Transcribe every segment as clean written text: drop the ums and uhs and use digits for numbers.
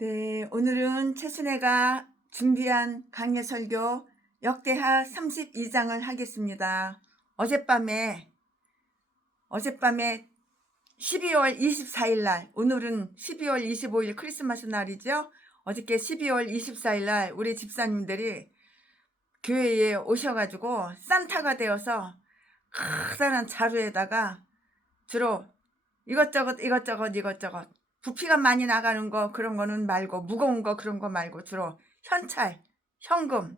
네, 오늘은 최순애가 준비한 강해 설교 역대하 32장을 하겠습니다. 어젯밤에 12월 24일 날, 오늘은 12월 25일 크리스마스 날이죠. 어저께 12월 24일 날 우리 집사님들이 교회에 오셔가지고 산타가 되어서 커다란 자루에다가 주로 이것저것 부피가 많이 나가는 거 그런 거는 말고, 무거운 거 그런 거 말고 주로 현찰, 현금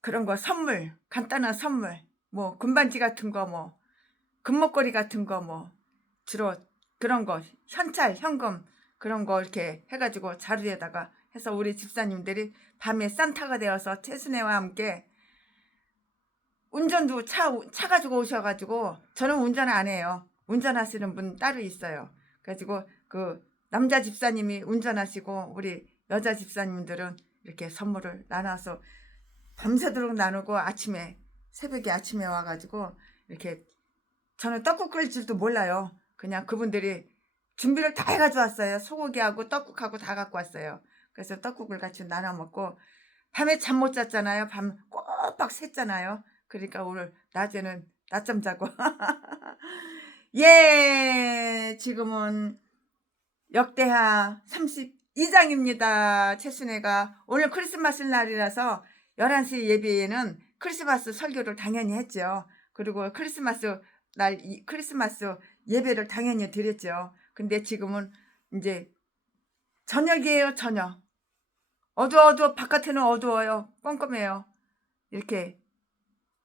그런 거, 선물, 간단한 선물, 뭐 금반지 같은 거, 뭐 금목걸이 같은 거, 뭐 주로 그런 거, 현찰, 현금 그런 거 이렇게 해가지고 자루에다가 해서 우리 집사님들이 밤에 산타가 되어서 최순애와 함께 운전도 차 가지고 오셔가지고, 저는 운전 안 해요. 운전하시는 분 따로 있어요. 그래가지고 그 남자 집사님이 운전하시고 우리 여자 집사님들은 이렇게 선물을 나눠서 밤새도록 나누고, 새벽에 아침에 와가지고 이렇게, 저는 떡국 끓일 줄도 몰라요. 그냥 그분들이 준비를 다 해가지고 왔어요. 소고기하고 떡국하고 다 갖고 왔어요. 그래서 떡국을 같이 나눠 먹고, 밤에 잠 못 잤잖아요. 밤 꼬박 샜잖아요. 그러니까 오늘 낮에는 낮잠 자고 예, 지금은 역대하 32장입니다. 최순애가 오늘 크리스마스 날이라서 11시 예배에는 크리스마스 설교를 당연히 했죠. 그리고 크리스마스 예배를 당연히 드렸죠. 근데 지금은 이제 저녁이에요. 저녁. 어두워. 바깥에는 어두워요. 껌껌해요. 이렇게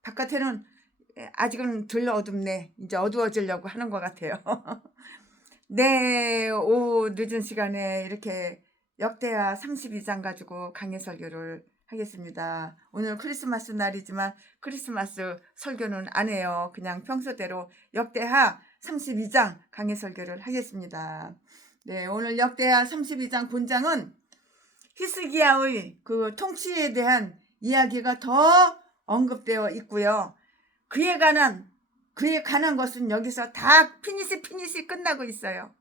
바깥에는 아직은 덜 어둡네. 이제 어두워지려고 하는 것 같아요. 네, 오후 늦은 시간에 이렇게 역대하 32장 가지고 강해 설교를 하겠습니다. 오늘 크리스마스 날이지만 크리스마스 설교는 안 해요. 그냥 평소대로 역대하 32장 강해 설교를 하겠습니다. 네, 오늘 역대하 32장 본장은 히스기야의 그 통치에 대한 이야기가 더 언급되어 있고요. 그에 관한 것은 여기서 다 피니시 끝나고 있어요.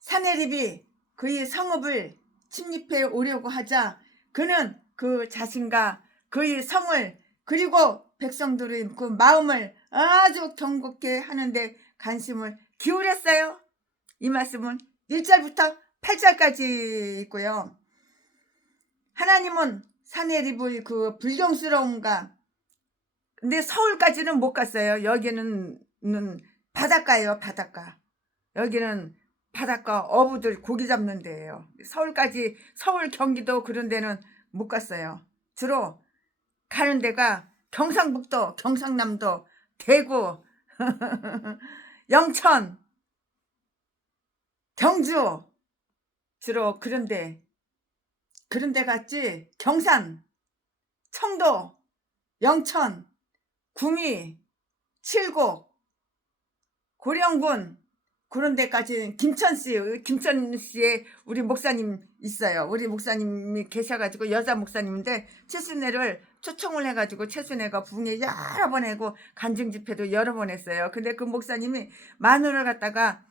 사내립이 그의 성읍을 침입해 오려고 하자 그는 그 자신과 그의 성을, 그리고 백성들의 그 마음을 아주 경고케 하는데 관심을 기울였어요. 이 말씀은 1절부터 8절까지 있고요. 하나님은 사내립의 그 불경스러움과, 근데 서울까지는 못 갔어요. 여기는 바닷가예요. 바닷가. 여기는 바닷가, 어부들 고기 잡는 데예요. 서울, 경기도 그런 데는 못 갔어요. 주로 가는 데가 경상북도, 경상남도, 대구, 영천, 경주, 주로 그런 데 갔지. 경산, 청도, 영천, 구미, 칠곡, 고령군 그런 데까지, 김천시에 우리 목사님 있어요. 우리 목사님이 계셔가지고, 여자 목사님인데 최순애를 초청을 해가지고 최순애가 부흥회 여러 번 하고 간증 집회도 여러 번 했어요. 근데 그 목사님이 마늘을 갖다가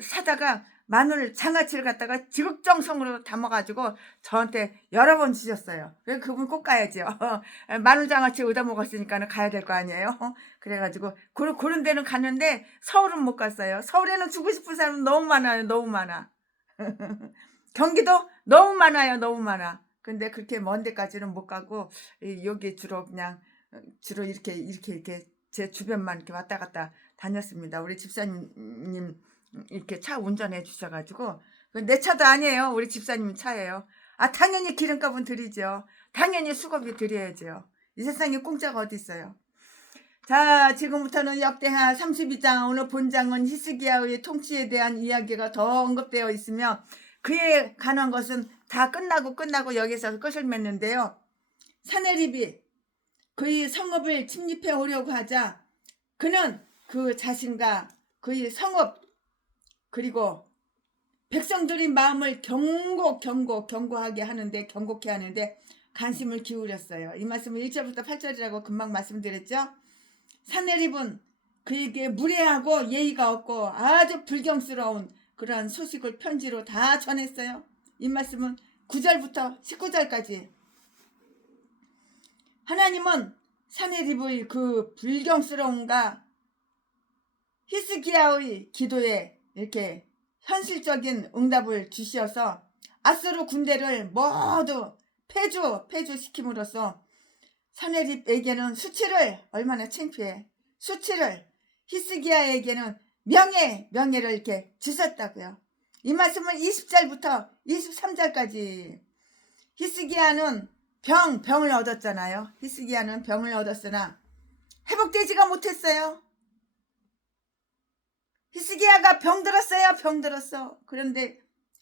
사다가 마늘 장아찌를 갖다가 지극정성으로 담아가지고 저한테 여러 번 주셨어요. 그래서 그분 꼭 가야죠. 마늘 장아찌 얻어 먹었으니까 가야 될 거 아니에요. 그래가지고 그런 데는 갔는데 서울은 못 갔어요. 서울에는 주고 싶은 사람 너무 많아요. 너무 많아. 경기도 너무 많아요. 너무 많아. 근데 그렇게 먼 데까지는 못 가고, 여기 주로 이렇게 제 주변만 이렇게 왔다 갔다 다녔습니다. 우리 집사님 이렇게 차 운전해 주셔가지고, 내 차도 아니에요. 우리 집사님 차예요. 당연히 기름값은 드리죠. 당연히 수고비 드려야죠. 이 세상에 공짜가 어디 있어요. 자, 지금부터는 역대하 32장, 오늘 본장은 히스기야의 통치에 대한 이야기가 더 언급되어 있으며 그에 관한 것은 다 끝나고 여기서 끝을 맺는데요. 사내립이 그의 성읍을 침입해 오려고 하자 그는 그 자신과 그의 성읍, 그리고 백성들의 마음을 경고케 하는데 관심을 기울였어요. 이 말씀은 1절부터 8절이라고 금방 말씀드렸죠. 사내립은 그에게 무례하고 예의가 없고 아주 불경스러운 그러한 소식을 편지로 다 전했어요. 이 말씀은 9절부터 19절까지. 하나님은 사내립의 그 불경스러움과 히스기야의 기도에 이렇게 현실적인 응답을 주시어서 아수르 군대를 모두 폐주시킴으로써 사내립에게는 수치를, 얼마나 창피해, 수치를, 히스기야에게는 명예를 이렇게 주셨다고요. 이 말씀은 20절부터 23절까지. 히스기야는 병을 얻었잖아요. 히스기야는 병을 얻었으나 회복되지가 못했어요. 히스기야가 병들었어. 그런데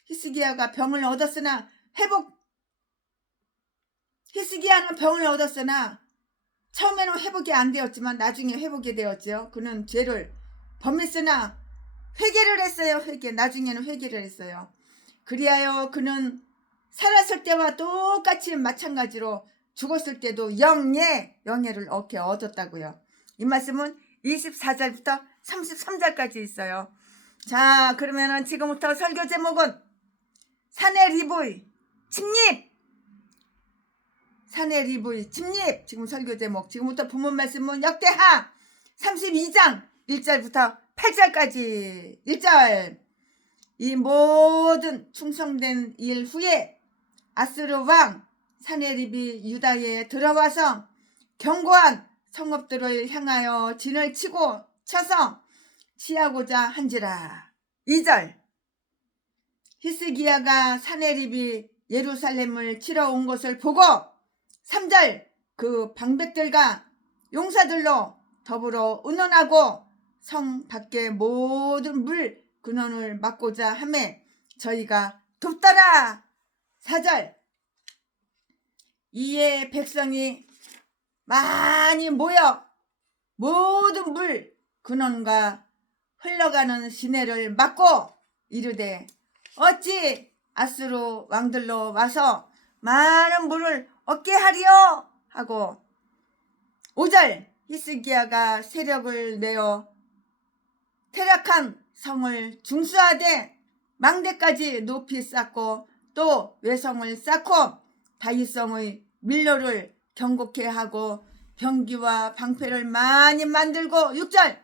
히스기야가 병을 얻었으나 히스기야는 병을 얻었으나 처음에는 회복이 안 되었지만 나중에 회복이 되었죠. 그는 죄를 범했으나 회개를 했어요. 나중에는 회개를 했어요. 그리하여 그는 살았을 때와 똑같이 마찬가지로 죽었을 때도 영예를 얻었다고요. 이 말씀은 24절부터 33절까지 있어요. 자, 그러면은 지금부터 설교 제목은 사내립의 침입. 사내립의 침입. 지금 설교 제목. 지금부터 본문 말씀은 역대하 32장 1절부터 8절까지. 1절. 이 모든 충성된 일 후에 아수르 왕 사내립이 유다에 들어와서 견고한 성읍들을 향하여 진을 쳐서 취하고자 한지라. 2절. 히스기야가 사내립이 예루살렘을 치러 온 것을 보고 3절. 그 방백들과 용사들로 더불어 의논하고 성 밖의 모든 물 근원을 막고자 하매 저희가 돕더라. 4절. 이에 백성이 많이 모여 모든 물 근원과 흘러가는 시내를 막고 이르되 어찌 아수르 왕들로 와서 많은 물을 얻게 하리요 하고. 5절. 히스기야가 세력을 내어 퇴락한 성을 중수하되 망대까지 높이 쌓고 또 외성을 쌓고 다윗성의 밀로를 견고케 하고 병기와 방패를 많이 만들고. 6절.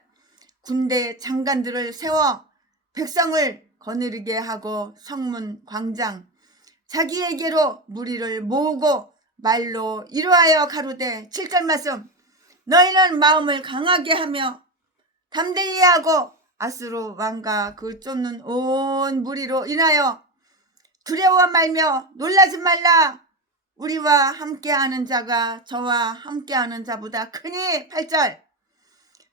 군대 장관들을 세워 백성을 거느리게 하고 성문 광장 자기에게로 무리를 모으고 말로 이루하여 가로되. 7절 말씀. 너희는 마음을 강하게 하며 담대히 하고 아수르 왕과 그 쫓는 온 무리로 인하여 두려워 말며 놀라지 말라. 우리와 함께하는 자가 저와 함께하는 자보다 크니. 8절.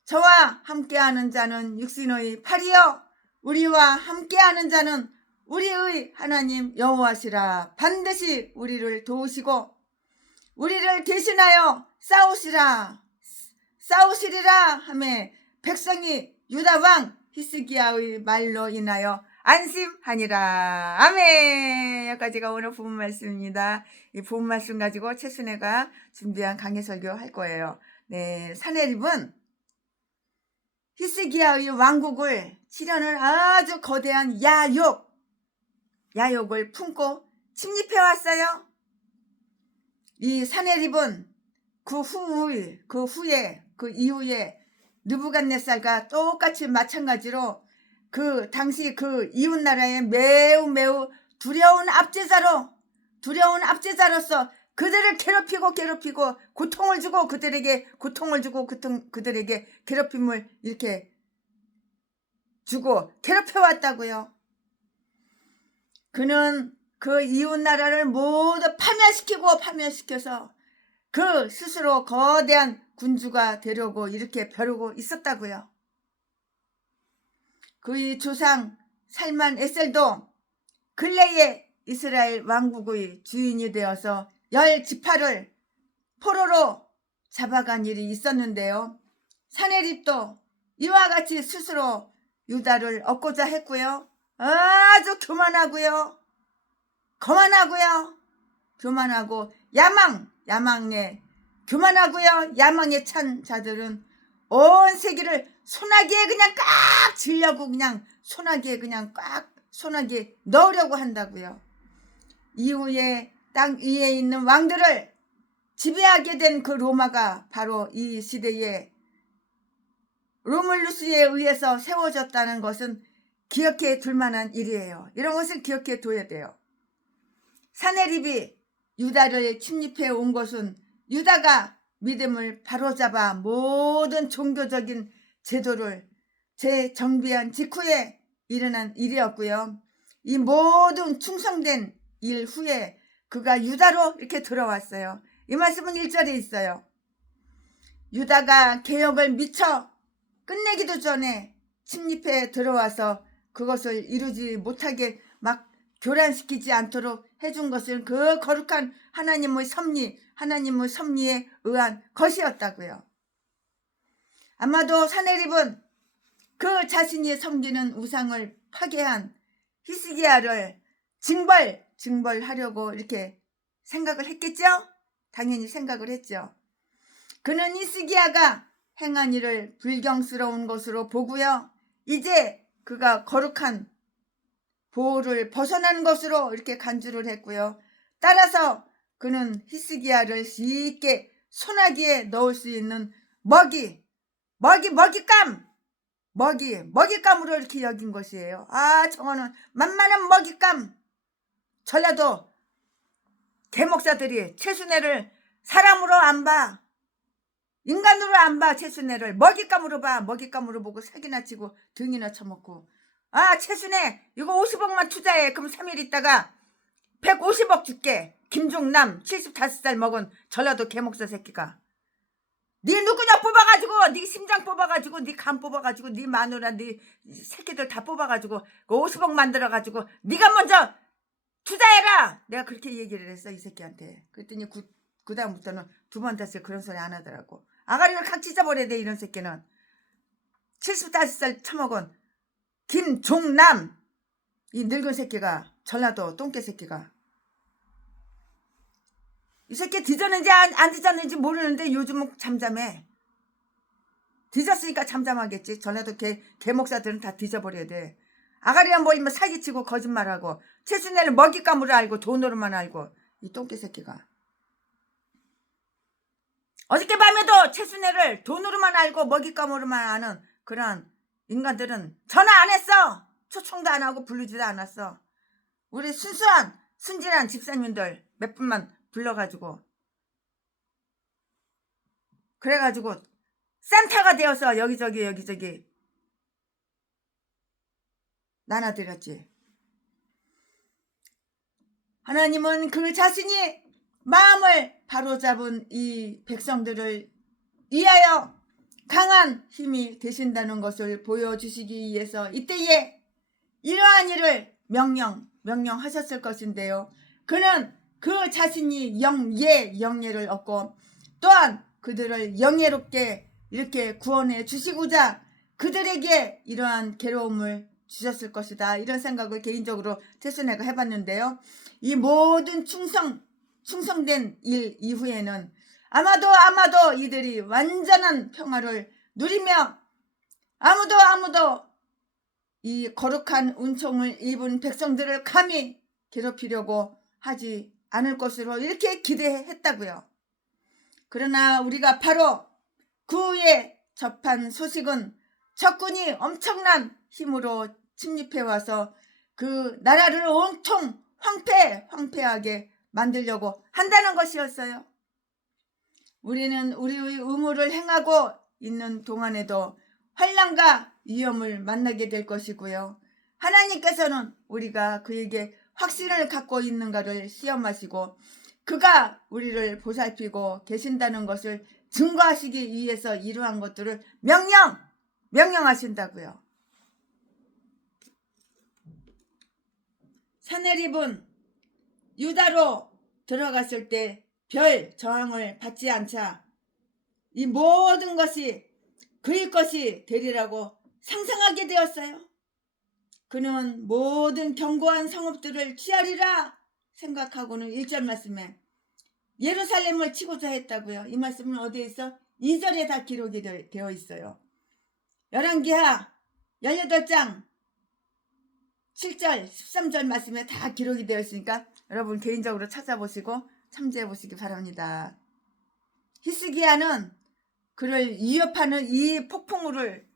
저와 함께하는 자는 육신의 팔이요 우리와 함께하는 자는 우리의 하나님 여호와시라. 반드시 우리를 도우시고 우리를 대신하여 싸우시리라 하매 백성이 유다 왕 히스기야의 말로 인하여 안심하니라. 아멘. 여기까지가 오늘 본문 말씀입니다. 이 본문 말씀 가지고 최순애가 준비한 강해 설교 할 거예요. 네, 사내립은 히스기야의 왕국을 치려는 아주 거대한 야욕을 품고 침입해 왔어요. 이 사내립은 그 이후에 느부갓네살과 똑같이 마찬가지로 그 당시 그 이웃 나라의 매우 두려운 압제자로서 그들을 괴롭히고 고통을 주고 그들에게 괴롭힘을 이렇게 주고 괴롭혀 왔다고요. 그는 그 이웃 나라를 모두 파멸시켜서 그 스스로 거대한 군주가 되려고 이렇게 벼르고 있었다고요. 그의 조상 살만 에셀도 근래에 이스라엘 왕국의 주인이 되어서 10지파를 포로로 잡아간 일이 있었는데요. 사내립도 이와 같이 스스로 유다를 얻고자 했고요. 아주 교만하고 야망에 찬 자들은 온 세계를 소나기에 그냥 깍 지려고 그냥 소나기에 그냥 꽉 소나기에 넣으려고 한다고요. 이후에 땅 위에 있는 왕들을 지배하게 된 그 로마가 바로 이 시대에 로물루스에 의해서 세워졌다는 것은 기억해 둘 만한 일이에요. 이런 것을 기억해 둬야 돼요. 사내립이 유다를 침입해 온 것은 유다가 믿음을 바로잡아 모든 종교적인 제도를 재정비한 직후에 일어난 일이었고요. 이 모든 충성된 일 후에 그가 유다로 이렇게 들어왔어요. 이 말씀은 1절에 있어요. 유다가 개혁을 미처 끝내기도 전에 침입해 들어와서 그것을 이루지 못하게 막 교란시키지 않도록 해준 것은 그 거룩한 하나님의 섭리에 의한 것이었다고요. 아마도 사내립은 그 자신이 섬기는 우상을 파괴한 히스기야를 징벌하려고 이렇게 생각을 했겠죠? 당연히 생각을 했죠. 그는 히스기야가 행한 일을 불경스러운 것으로 보고요. 이제 그가 거룩한 보호를 벗어난 것으로 이렇게 간주를 했고요. 따라서 그는 히스기야를 쉽게 소나기에 넣을 수 있는 먹잇감으로 이렇게 여긴 것이에요. 저거는 만만한 먹잇감. 전라도 개목사들이 최순애를 사람으로 안 봐. 인간으로 안 봐. 최순애를 먹잇감으로 봐. 먹잇감으로 보고 사기나 치고 등이나 쳐먹고. 최순애 이거 50억만 투자해. 그럼 3일 있다가 150억 줄게. 김종남 75살 먹은 전라도 개목사 새끼가. 네 누구냐 뽑아가지고 네 심장 뽑아가지고 네 간 뽑아가지고 네 마누라 네 새끼들 다 뽑아가지고 50억 만들어가지고 네가 먼저 투자해라. 내가 그렇게 얘기를 했어 이 새끼한테. 그랬더니 그 다음부터는 두 번 다시 그런 소리 안 하더라고. 아가리를 칵 찢어버려야 돼. 이런 새끼는 75살 처먹은 김종남 이 늙은 새끼가 전라도 똥개 새끼가 이 새끼 뒤졌는지 안 뒤졌는지 모르는데 요즘은 잠잠해. 뒤졌으니까 잠잠하겠지. 전라도 개목사들은 다 뒤져버려야 돼. 아가리랑 모이면 사기치고 거짓말하고 최순애를 먹잇감으로 알고 돈으로만 알고 이 똥개 새끼가. 어저께 밤에도 최순애를 돈으로만 알고 먹잇감으로만 아는 그런 인간들은 전화 안 했어. 초청도 안 하고 부르지도 않았어. 우리 순수한 순진한 집사님들 몇 분만 불러가지고 그래가지고 산타가 되어서 여기저기 나눠드렸지. 하나님은 그 자신이 마음을 바로잡은 이 백성들을 위하여 강한 힘이 되신다는 것을 보여주시기 위해서 이때에 이러한 일을 명령하셨을 것인데요. 그는 그 자신이 영예를 얻고 또한 그들을 영예롭게 이렇게 구원해 주시고자 그들에게 이러한 괴로움을 주셨을 것이다. 이런 생각을 개인적으로 최순애가 해봤는데요. 이 모든 충성된 일 이후에는 아마도 이들이 완전한 평화를 누리며 아무도 이 거룩한 은총을 입은 백성들을 감히 괴롭히려고 하지 않을 것으로 이렇게 기대했다고요. 그러나 우리가 바로 그 후에 접한 소식은 적군이 엄청난 힘으로 침입해와서 그 나라를 온통 황폐하게 만들려고 한다는 것이었어요. 우리는 우리의 의무를 행하고 있는 동안에도 환난과 위험을 만나게 될 것이고요. 하나님께서는 우리가 그에게 확신을 갖고 있는가를 시험하시고 그가 우리를 보살피고 계신다는 것을 증거하시기 위해서 이러한 것들을 명령하신다고요. 사내립은 유다로 들어갔을 때 별 저항을 받지 않자 이 모든 것이 그의 것이 되리라고 상상하게 되었어요. 그는 모든 견고한 성읍들을 취하리라 생각하고는 1절 말씀에 예루살렘을 치고자 했다고요. 이 말씀은 어디에 있어? 2절에 다 기록이 되어 있어요. 열왕기하 18장 7절 13절 말씀에 다 기록이 되어 있으니까 여러분 개인적으로 찾아보시고 참조해 보시기 바랍니다. 히스기야는 그를 위협하는 이 폭풍우를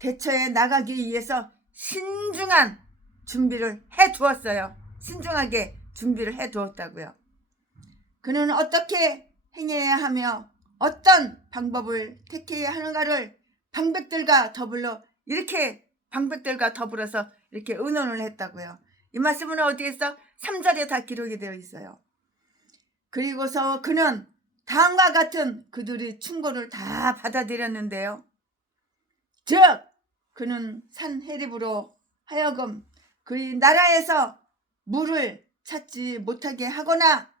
대처해 나가기 위해서 신중한 준비를 해 두었어요. 신중하게 준비를 해 두었다고요. 그는 어떻게 행해야 하며 어떤 방법을 택해야 하는가를 방백들과 더불어서 이렇게 의논을 했다고요. 이 말씀은 어디에 있어? 3절에 다 기록이 되어 있어요. 그리고서 그는 다음과 같은 그들의 충고를 다 받아들였는데요. 즉 그는 산헤립으로 하여금 그의 나라에서 물을 찾지 못하게 하거나,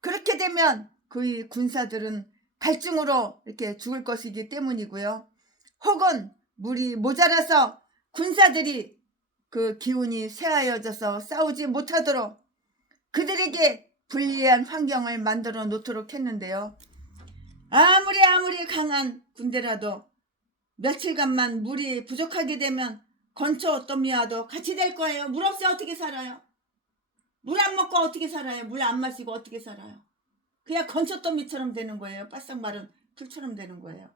그렇게 되면 그의 군사들은 갈증으로 이렇게 죽을 것이기 때문이고요. 혹은 물이 모자라서 군사들이 그 기운이 쇠하여져서 싸우지 못하도록 그들에게 불리한 환경을 만들어 놓도록 했는데요. 아무리 강한 군대라도 며칠간만 물이 부족하게 되면 건초 더미와도 같이 될 거예요. 물 없이 어떻게 살아요? 물 안 먹고 어떻게 살아요? 물 안 마시고 어떻게 살아요? 그냥 건초 더미처럼 되는 거예요. 바싹 마른 풀처럼 되는 거예요.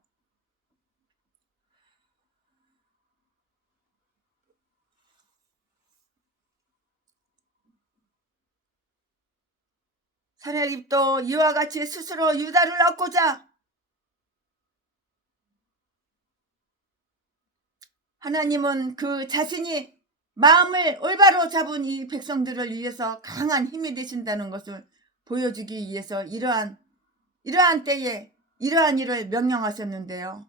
산헤립도 이와 같이 스스로 유다를 얻고자 하나님은 그 자신이 마음을 올바로 잡은 이 백성들을 위해서 강한 힘이 되신다는 것을 보여주기 위해서 이러한 때에 이러한 일을 명령하셨는데요.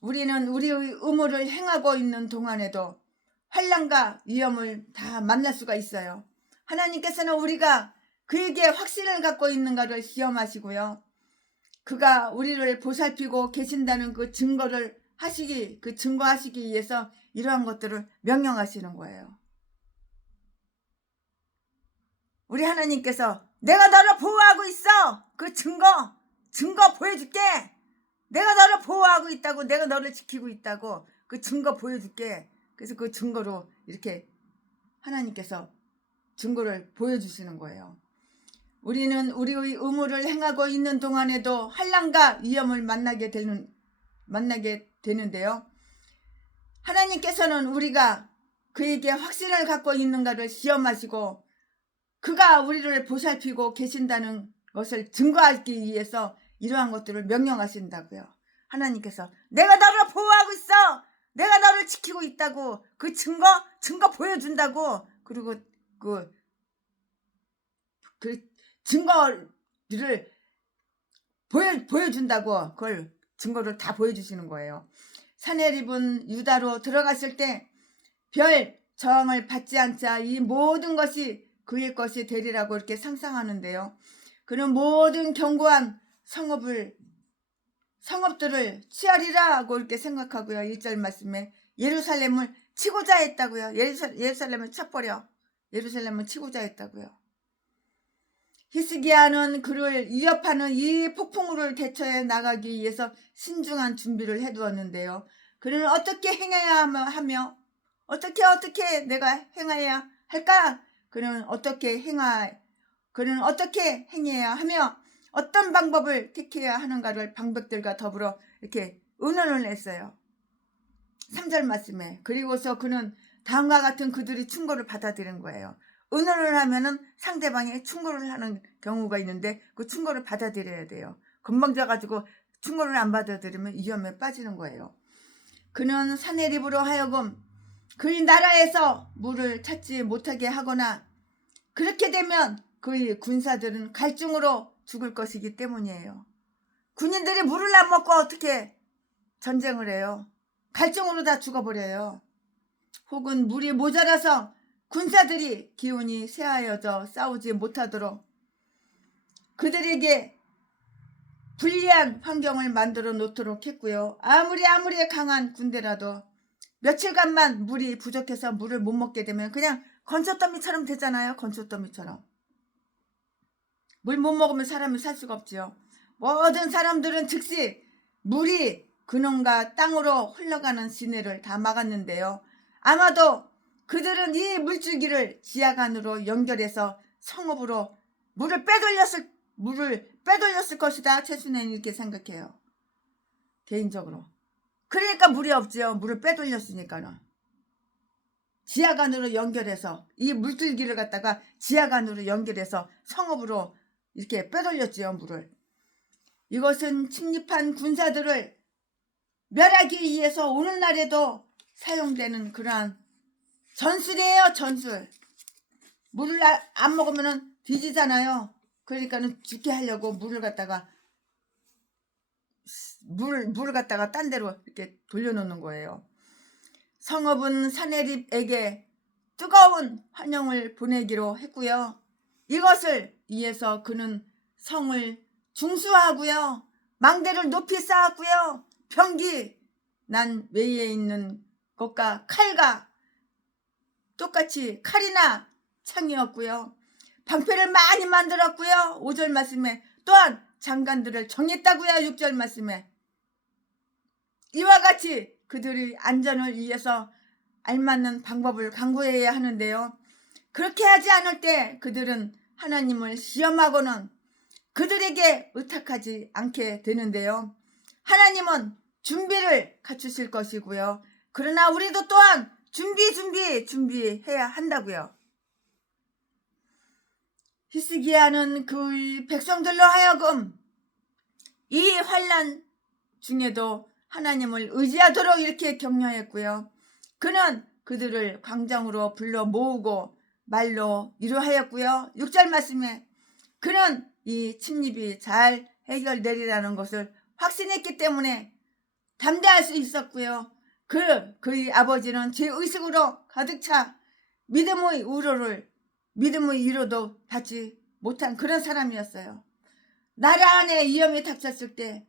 우리는 우리의 의무를 행하고 있는 동안에도 환난과 위험을 다 만날 수가 있어요. 하나님께서는 우리가 그에게 확신을 갖고 있는가를 시험하시고요. 그가 우리를 보살피고 계신다는 그 증거하시기 위해서 이러한 것들을 명령하시는 거예요. 우리 하나님께서 내가 너를 보호하고 있어. 그 증거 보여줄게. 내가 너를 보호하고 있다고, 내가 너를 지키고 있다고 그 증거 보여줄게. 그래서 그 증거로 이렇게 하나님께서 증거를 보여주시는 거예요. 우리는 우리의 의무를 행하고 있는 동안에도 환난과 위험을 만나게 되는데요. 하나님께서는 우리가 그에게 확신을 갖고 있는가를 시험하시고 그가 우리를 보살피고 계신다는 것을 증거하기 위해서 이러한 것들을 명령하신다고요. 하나님께서 내가 너를 보호하고 있어. 내가 너를 지키고 있다고 그 증거 보여준다고. 그리고 그 증거를 보여준다고 그걸 증거를 다 보여주시는 거예요. 산헤립은 유다로 들어갔을 때 별 저항을 받지 않자 이 모든 것이 그의 것이 되리라고 이렇게 상상하는데요. 그는 모든 견고한 성읍들을 취하리라고 이렇게 생각하고요. 1절 말씀에 예루살렘을 치고자 했다고요. 예루살렘을 쳐버려. 예루살렘을 치고자 했다고요. 히스기야는 그를 위협하는 이 폭풍우를 대처해 나가기 위해서 신중한 준비를 해두었는데요. 그는 어떻게 행해야 하며 어떻게 내가 행해야 할까? 그는 어떻게 행해야 하며 어떤 방법을 택해야 하는가를 방백들과 더불어 이렇게 의논을 했어요. 3절 말씀에. 그리고서 그는 다음과 같은 그들이 충고를 받아들인 거예요. 의논을 하면은 상대방이 충고를 하는 경우가 있는데 그 충고를 받아들여야 돼요. 건방져 가지고 충고를 안 받아들이면 위험에 빠지는 거예요. 그는 산헤립으로 하여금 그의 나라에서 물을 찾지 못하게 하거나, 그렇게 되면 그의 군사들은 갈증으로 죽을 것이기 때문이에요. 군인들이 물을 안 먹고 어떻게 전쟁을 해요? 갈증으로 다 죽어버려요. 혹은 물이 모자라서 군사들이 기운이 쇠하여져 싸우지 못하도록 그들에게 불리한 환경을 만들어 놓도록 했고요. 아무리 강한 군대라도 며칠간만 물이 부족해서 물을 못 먹게 되면 그냥 건초더미처럼 되잖아요. 건초더미처럼. 물 못 먹으면 사람이 살 수가 없지요. 모든 사람들은 즉시 물이 근원과 땅으로 흘러가는 시내를 다 막았는데요. 아마도 그들은 이 물줄기를 지하관으로 연결해서 성읍으로 물을 빼돌렸을 것이다. 최순애는 이렇게 생각해요. 개인적으로. 그러니까 물이 없지요. 물을 빼돌렸으니까는. 지하관으로 연결해서 이 물줄기를 갖다가 지하관으로 연결해서 성읍으로 이렇게 빼돌렸지요. 물을. 이것은 침입한 군사들을 멸하기 위해서 오늘날에도 사용되는 그러한 전술이에요. 전술. 물을 안 먹으면 뒤지잖아요. 그러니까는 죽게 하려고 물을 갖다가 딴 데로 이렇게 돌려놓는 거예요. 성읍은 사내립에게 뜨거운 환영을 보내기로 했고요. 이것을 위해서 그는 성을 중수하고요. 망대를 높이 쌓았고요. 병기 난 외에 있는 것과 칼과 똑같이 칼이나 창이었고요. 방패를 많이 만들었고요. 5절 말씀에 또한 장관들을 정했다고요. 6절 말씀에 이와 같이 그들의 안전을 위해서 알맞는 방법을 강구해야 하는데요. 그렇게 하지 않을 때 그들은 하나님을 시험하고는 그들에게 의탁하지 않게 되는데요. 하나님은 준비를 갖추실 것이고요. 그러나 우리도 또한 준비해야 한다고요. 히스기야는 그 백성들로 하여금 이 환난 중에도 하나님을 의지하도록 이렇게 격려했고요. 그는 그들을 광장으로 불러 모으고 말로 위로하였고요. 6절 말씀에 그는 이 침입이 잘 해결되리라는 것을 확신했기 때문에 담대할 수 있었고요. 그의 아버지는 죄의식으로 가득 차 믿음의 위로도 받지 못한 그런 사람이었어요. 나라 안에 위험이 닥쳤을 때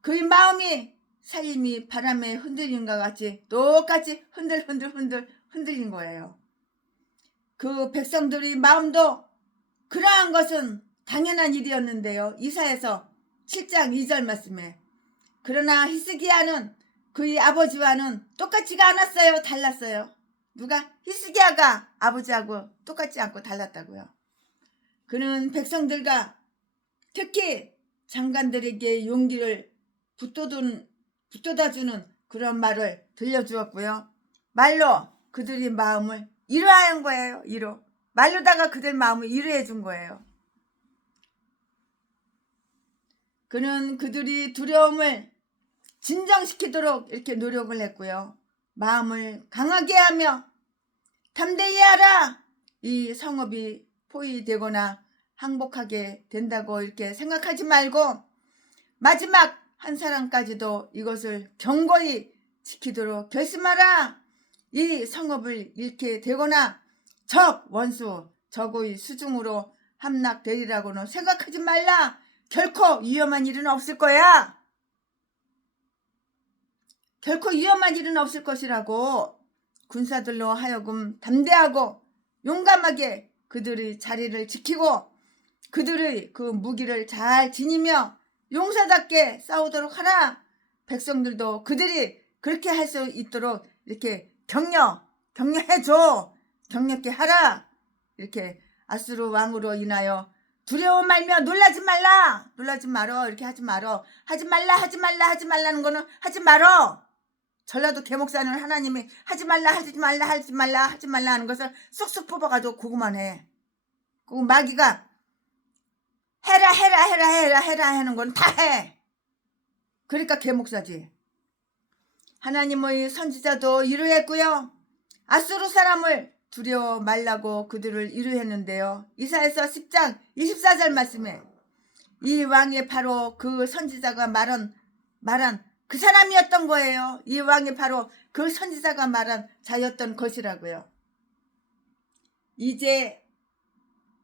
그의 마음이 살림이 바람에 흔들린과 같이 똑같이 흔들린 거예요. 그 백성들의 마음도 그러한 것은 당연한 일이었는데요. 이사야서 7장 2절 말씀에 그러나 히스기야는 그의 아버지와는 똑같지가 않았어요. 달랐어요. 누가? 히스기야가 아버지하고 똑같지 않고 달랐다고요. 그는 백성들과 특히 장관들에게 용기를 붙돋아주는 그런 말을 들려주었고요. 말로 그들의 마음을 위로하는 거예요. 위로. 말로다가 그들 마음을 위로해 준 거예요. 그는 그들이 두려움을 진정시키도록 이렇게 노력을 했고요. 마음을 강하게 하며 담대히 하라. 이 성읍이 포위되거나 항복하게 된다고 이렇게 생각하지 말고 마지막 한 사람까지도 이것을 경고히 지키도록 결심하라. 이 성읍을 잃게 되거나 적의 수중으로 함락되리라고는 생각하지 말라. 결코 위험한 일은 없을 거야. 결코 위험한 일은 없을 것이라고 군사들로 하여금 담대하고 용감하게 그들의 자리를 지키고 그들의 그 무기를 잘 지니며 용사답게 싸우도록 하라. 백성들도 그들이 그렇게 할 수 있도록 이렇게 격려해줘. 경렵게 하라. 이렇게 아수르 왕으로 인하여 두려워 말며 놀라지 말어. 이렇게 하지 말라는 거는 하지 말어. 전라도 개목사는 하나님이 하지 말라 하는 것을 쑥쑥 뽑아가지고 그거만 해. 그 마귀가 해라 하는 건 다 해. 그러니까 개목사지. 하나님의 선지자도 이루했고요. 아수르 사람을 두려워 말라고 그들을 이루했는데요. 이사야서 10장 24절 말씀에 이 왕이 바로 그 선지자가 말한 그 사람이었던 거예요. 이 왕이 바로 그 선지자가 말한 자였던 것이라고요. 이제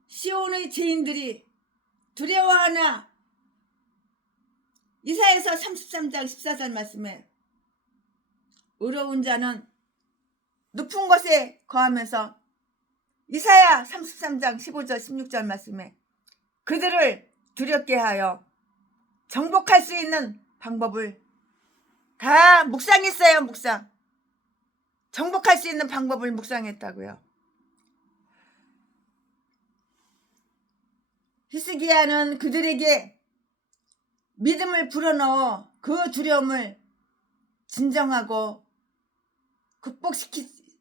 시온의 죄인들이 두려워하나 이사야서 33장 14절 말씀에 의로운 자는 높은 곳에 거하면서 이사야 33장 15절 16절 말씀에 그들을 두렵게 하여 정복할 수 있는 방법을 다 묵상했어요. 정복할 수 있는 방법을 묵상했다고요. 히스기야는 그들에게 믿음을 불어넣어 그 두려움을 진정하고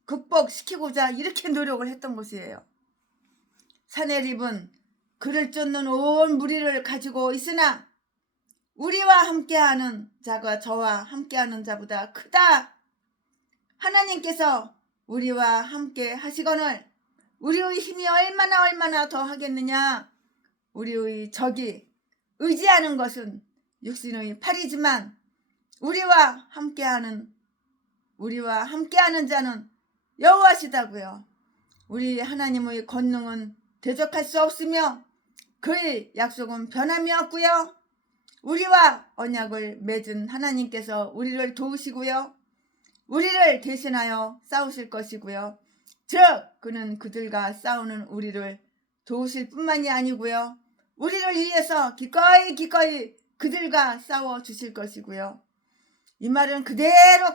극복시키고자 이렇게 노력을 했던 것이에요. 사내립은 그를 쫓는 온 무리를 가지고 있으나 우리와 함께하는 자가 저와 함께하는 자보다 크다. 하나님께서 우리와 함께 하시거늘 우리의 힘이 얼마나 더 하겠느냐. 우리의 적이 의지하는 것은 육신의 팔이지만 우리와 함께하는 자는 여호와시다고요. 우리 하나님의 권능은 대적할 수 없으며 그의 약속은 변함이 없고요. 우리와 언약을 맺은 하나님께서 우리를 도우시고요. 우리를 대신하여 싸우실 것이고요. 즉 그는 그들과 싸우는 우리를 도우실 뿐만이 아니고요. 우리를 위해서 기꺼이 그들과 싸워 주실 것이고요. 이 말은 그대로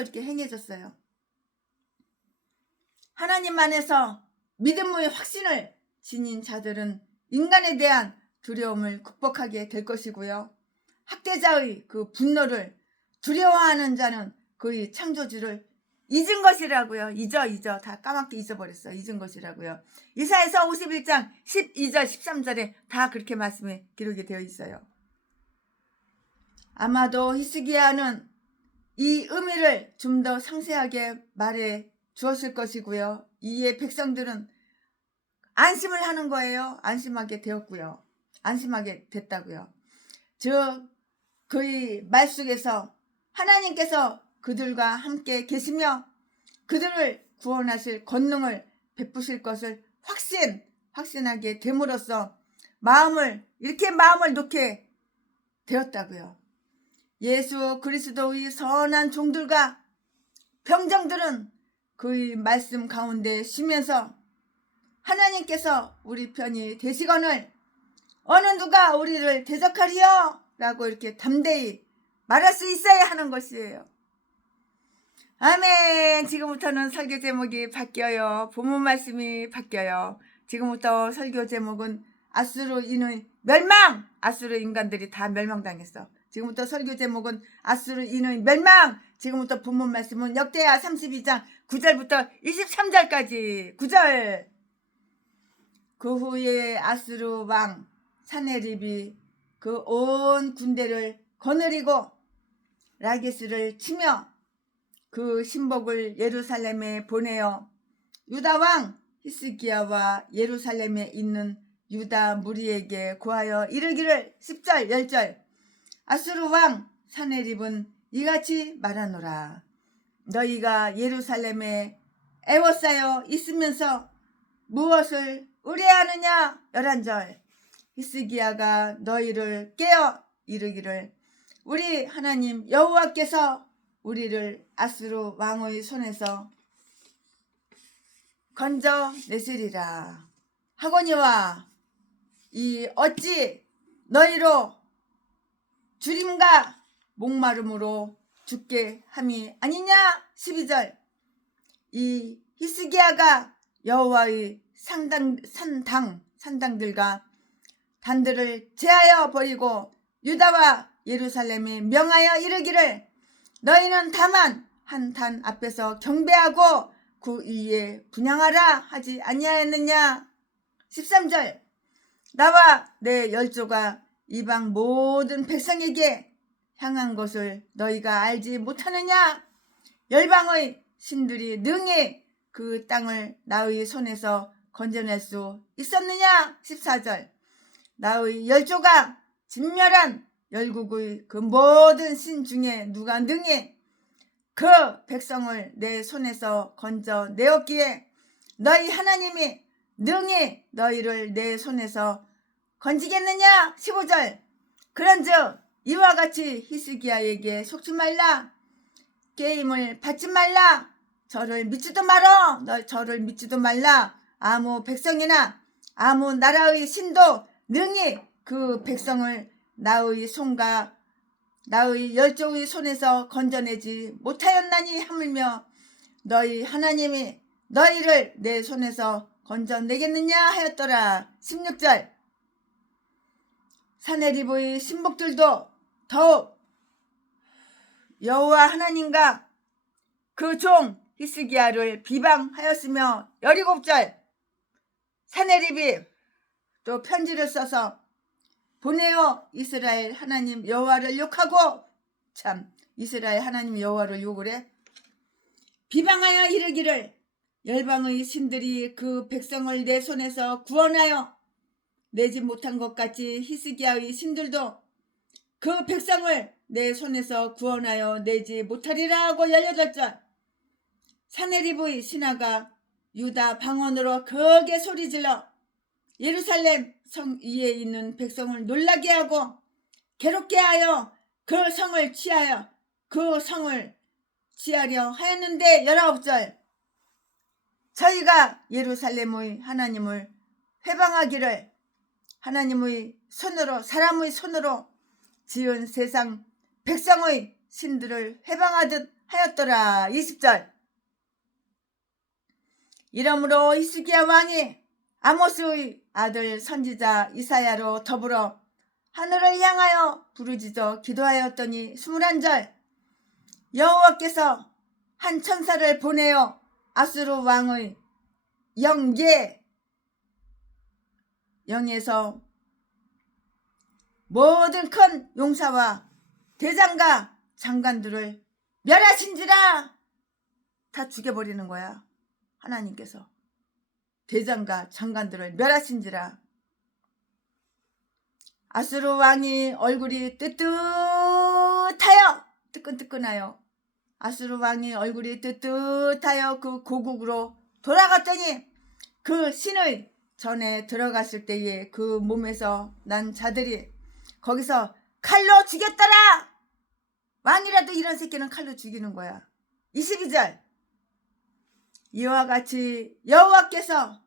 이렇게 행해졌어요. 하나님 안에서 믿음의 확신을 지닌 자들은 인간에 대한 두려움을 극복하게 될 것이고요. 학대자의 그 분노를 두려워하는 자는 그의 창조주를 잊은 것이라고요. 잊어 다 까맣게 잊어버렸어. 잊은 것이라고요. 이사야서 51장 12절 13절에 다 그렇게 말씀이 기록이 되어 있어요. 아마도 히스기야는 이 의미를 좀 더 상세하게 말해 주었을 것이고요. 이에 백성들은 안심을 하는 거예요. 안심하게 되었고요. 안심하게 됐다고요. 즉 그의 말 속에서 하나님께서 그들과 함께 계시며 그들을 구원하실 권능을 베푸실 것을 확신하게 됨으로써 마음을 놓게 되었다고요. 예수 그리스도의 선한 종들과 병정들은 그의 말씀 가운데 쉬면서 하나님께서 우리 편이 되시거늘 어느 누가 우리를 대적하리요? 라고 이렇게 담대히 말할 수 있어야 하는 것이에요. 아멘. 지금부터는 설교 제목이 바뀌어요. 본문 말씀이 바뀌어요. 지금부터 설교 제목은 아수르 인의 멸망. 아수르 인간들이 다 멸망당했어. 지금부터 설교 제목은 아수르 인의 멸망. 지금부터 본문 말씀은 역대하 32장 9절부터 23절까지 9절. 그 후에 아수르 왕 사네립이 그 온 군대를 거느리고 라게스를 치며 그 신복을 예루살렘에 보내어 유다 왕 히스기야와 예루살렘에 있는 유다 무리에게 고하여 이르기를 10절 10절 아수르 왕 사네립은 이같이 말하노라. 너희가 예루살렘에 애워싸여 있으면서 무엇을 의뢰하느냐. 11절 히스기야가 너희를 깨어 이르기를 우리 하나님 여호와께서 우리를 아수르 왕의 손에서 건져내시리라 하거니와 이 어찌 너희로 주림과 목마름으로 죽게 함이 아니냐. 12절 이 히스기야가 여호와의 산당들과 단들을 제하여 버리고 유다와 예루살렘에 명하여 이르기를 너희는 다만 한 단 앞에서 경배하고 그 위에 분향하라 하지 아니하였느냐. 13절 나와 내 열조가 이방 모든 백성에게 향한 것을 너희가 알지 못하느냐. 열방의 신들이 능히 그 땅을 나의 손에서 건져낼 수 있었느냐. 14절 나의 열조가 진멸한 열국의 그 모든 신 중에 누가 능히 그 백성을 내 손에서 건져내었기에 너희 하나님이 능히 너희를 내 손에서 건지겠느냐. 15절 그런즉 이와 같이 히스기야에게 속지 말라. 게임을 받지 말라. 저를 믿지도 말어. 너 저를 믿지도 말라. 아무 백성이나 아무 나라의 신도 능히 그 백성을 나의 손과 나의 열조의 손에서 건져내지 못하였나니 하물며 너희 하나님이 너희를 내 손에서 건져내겠느냐 하였더라. 16절. 사내립의 신복들도 더욱 여호와 하나님과 그 종 히스기야를 비방하였으며 17절. 사내립이 또 편지를 써서 보내어 이스라엘 하나님 여호와를 욕하고, 참 이스라엘 하나님 여호와를 욕을 해. 비방하여 이르기를 열방의 신들이 그 백성을 내 손에서 구원하여 내지 못한 것 같이 히스기야의 신들도 그 백성을 내 손에서 구원하여 내지 못하리라 하고 18절. 사내립의 신하가 유다 방언으로 크게 소리질러 예루살렘 성 위에 있는 백성을 놀라게 하고 괴롭게 하여 그 성을 취하려 하였는데 19절. 저희가 예루살렘의 하나님을 회방하기를 하나님의 손으로, 사람의 손으로 지은 세상 백성의 신들을 회방하듯 하였더라. 20절. 이러므로 히스기야 왕이 아모스의 아들 선지자 이사야로 더불어 하늘을 향하여 부르짖어 기도하였더니 21절. 여호와께서 한 천사를 보내어 아수르 왕의 영에서 모든 큰 용사와 대장과 장관들을 멸하신지라. 다 죽여버리는 거야. 하나님께서 대장과 장관들을 멸하신지라. 아수르 왕이 얼굴이 뜨뜻하여, 뜨끈뜨끈하여, 아수르 왕이 얼굴이 뜨뜻하여 그 고국으로 돌아갔더니 그 신의 전에 들어갔을 때에 그 몸에서 난 자들이 거기서 칼로 죽였더라. 왕이라도 이런 새끼는 칼로 죽이는 거야. 22절. 이와 같이 여호와께서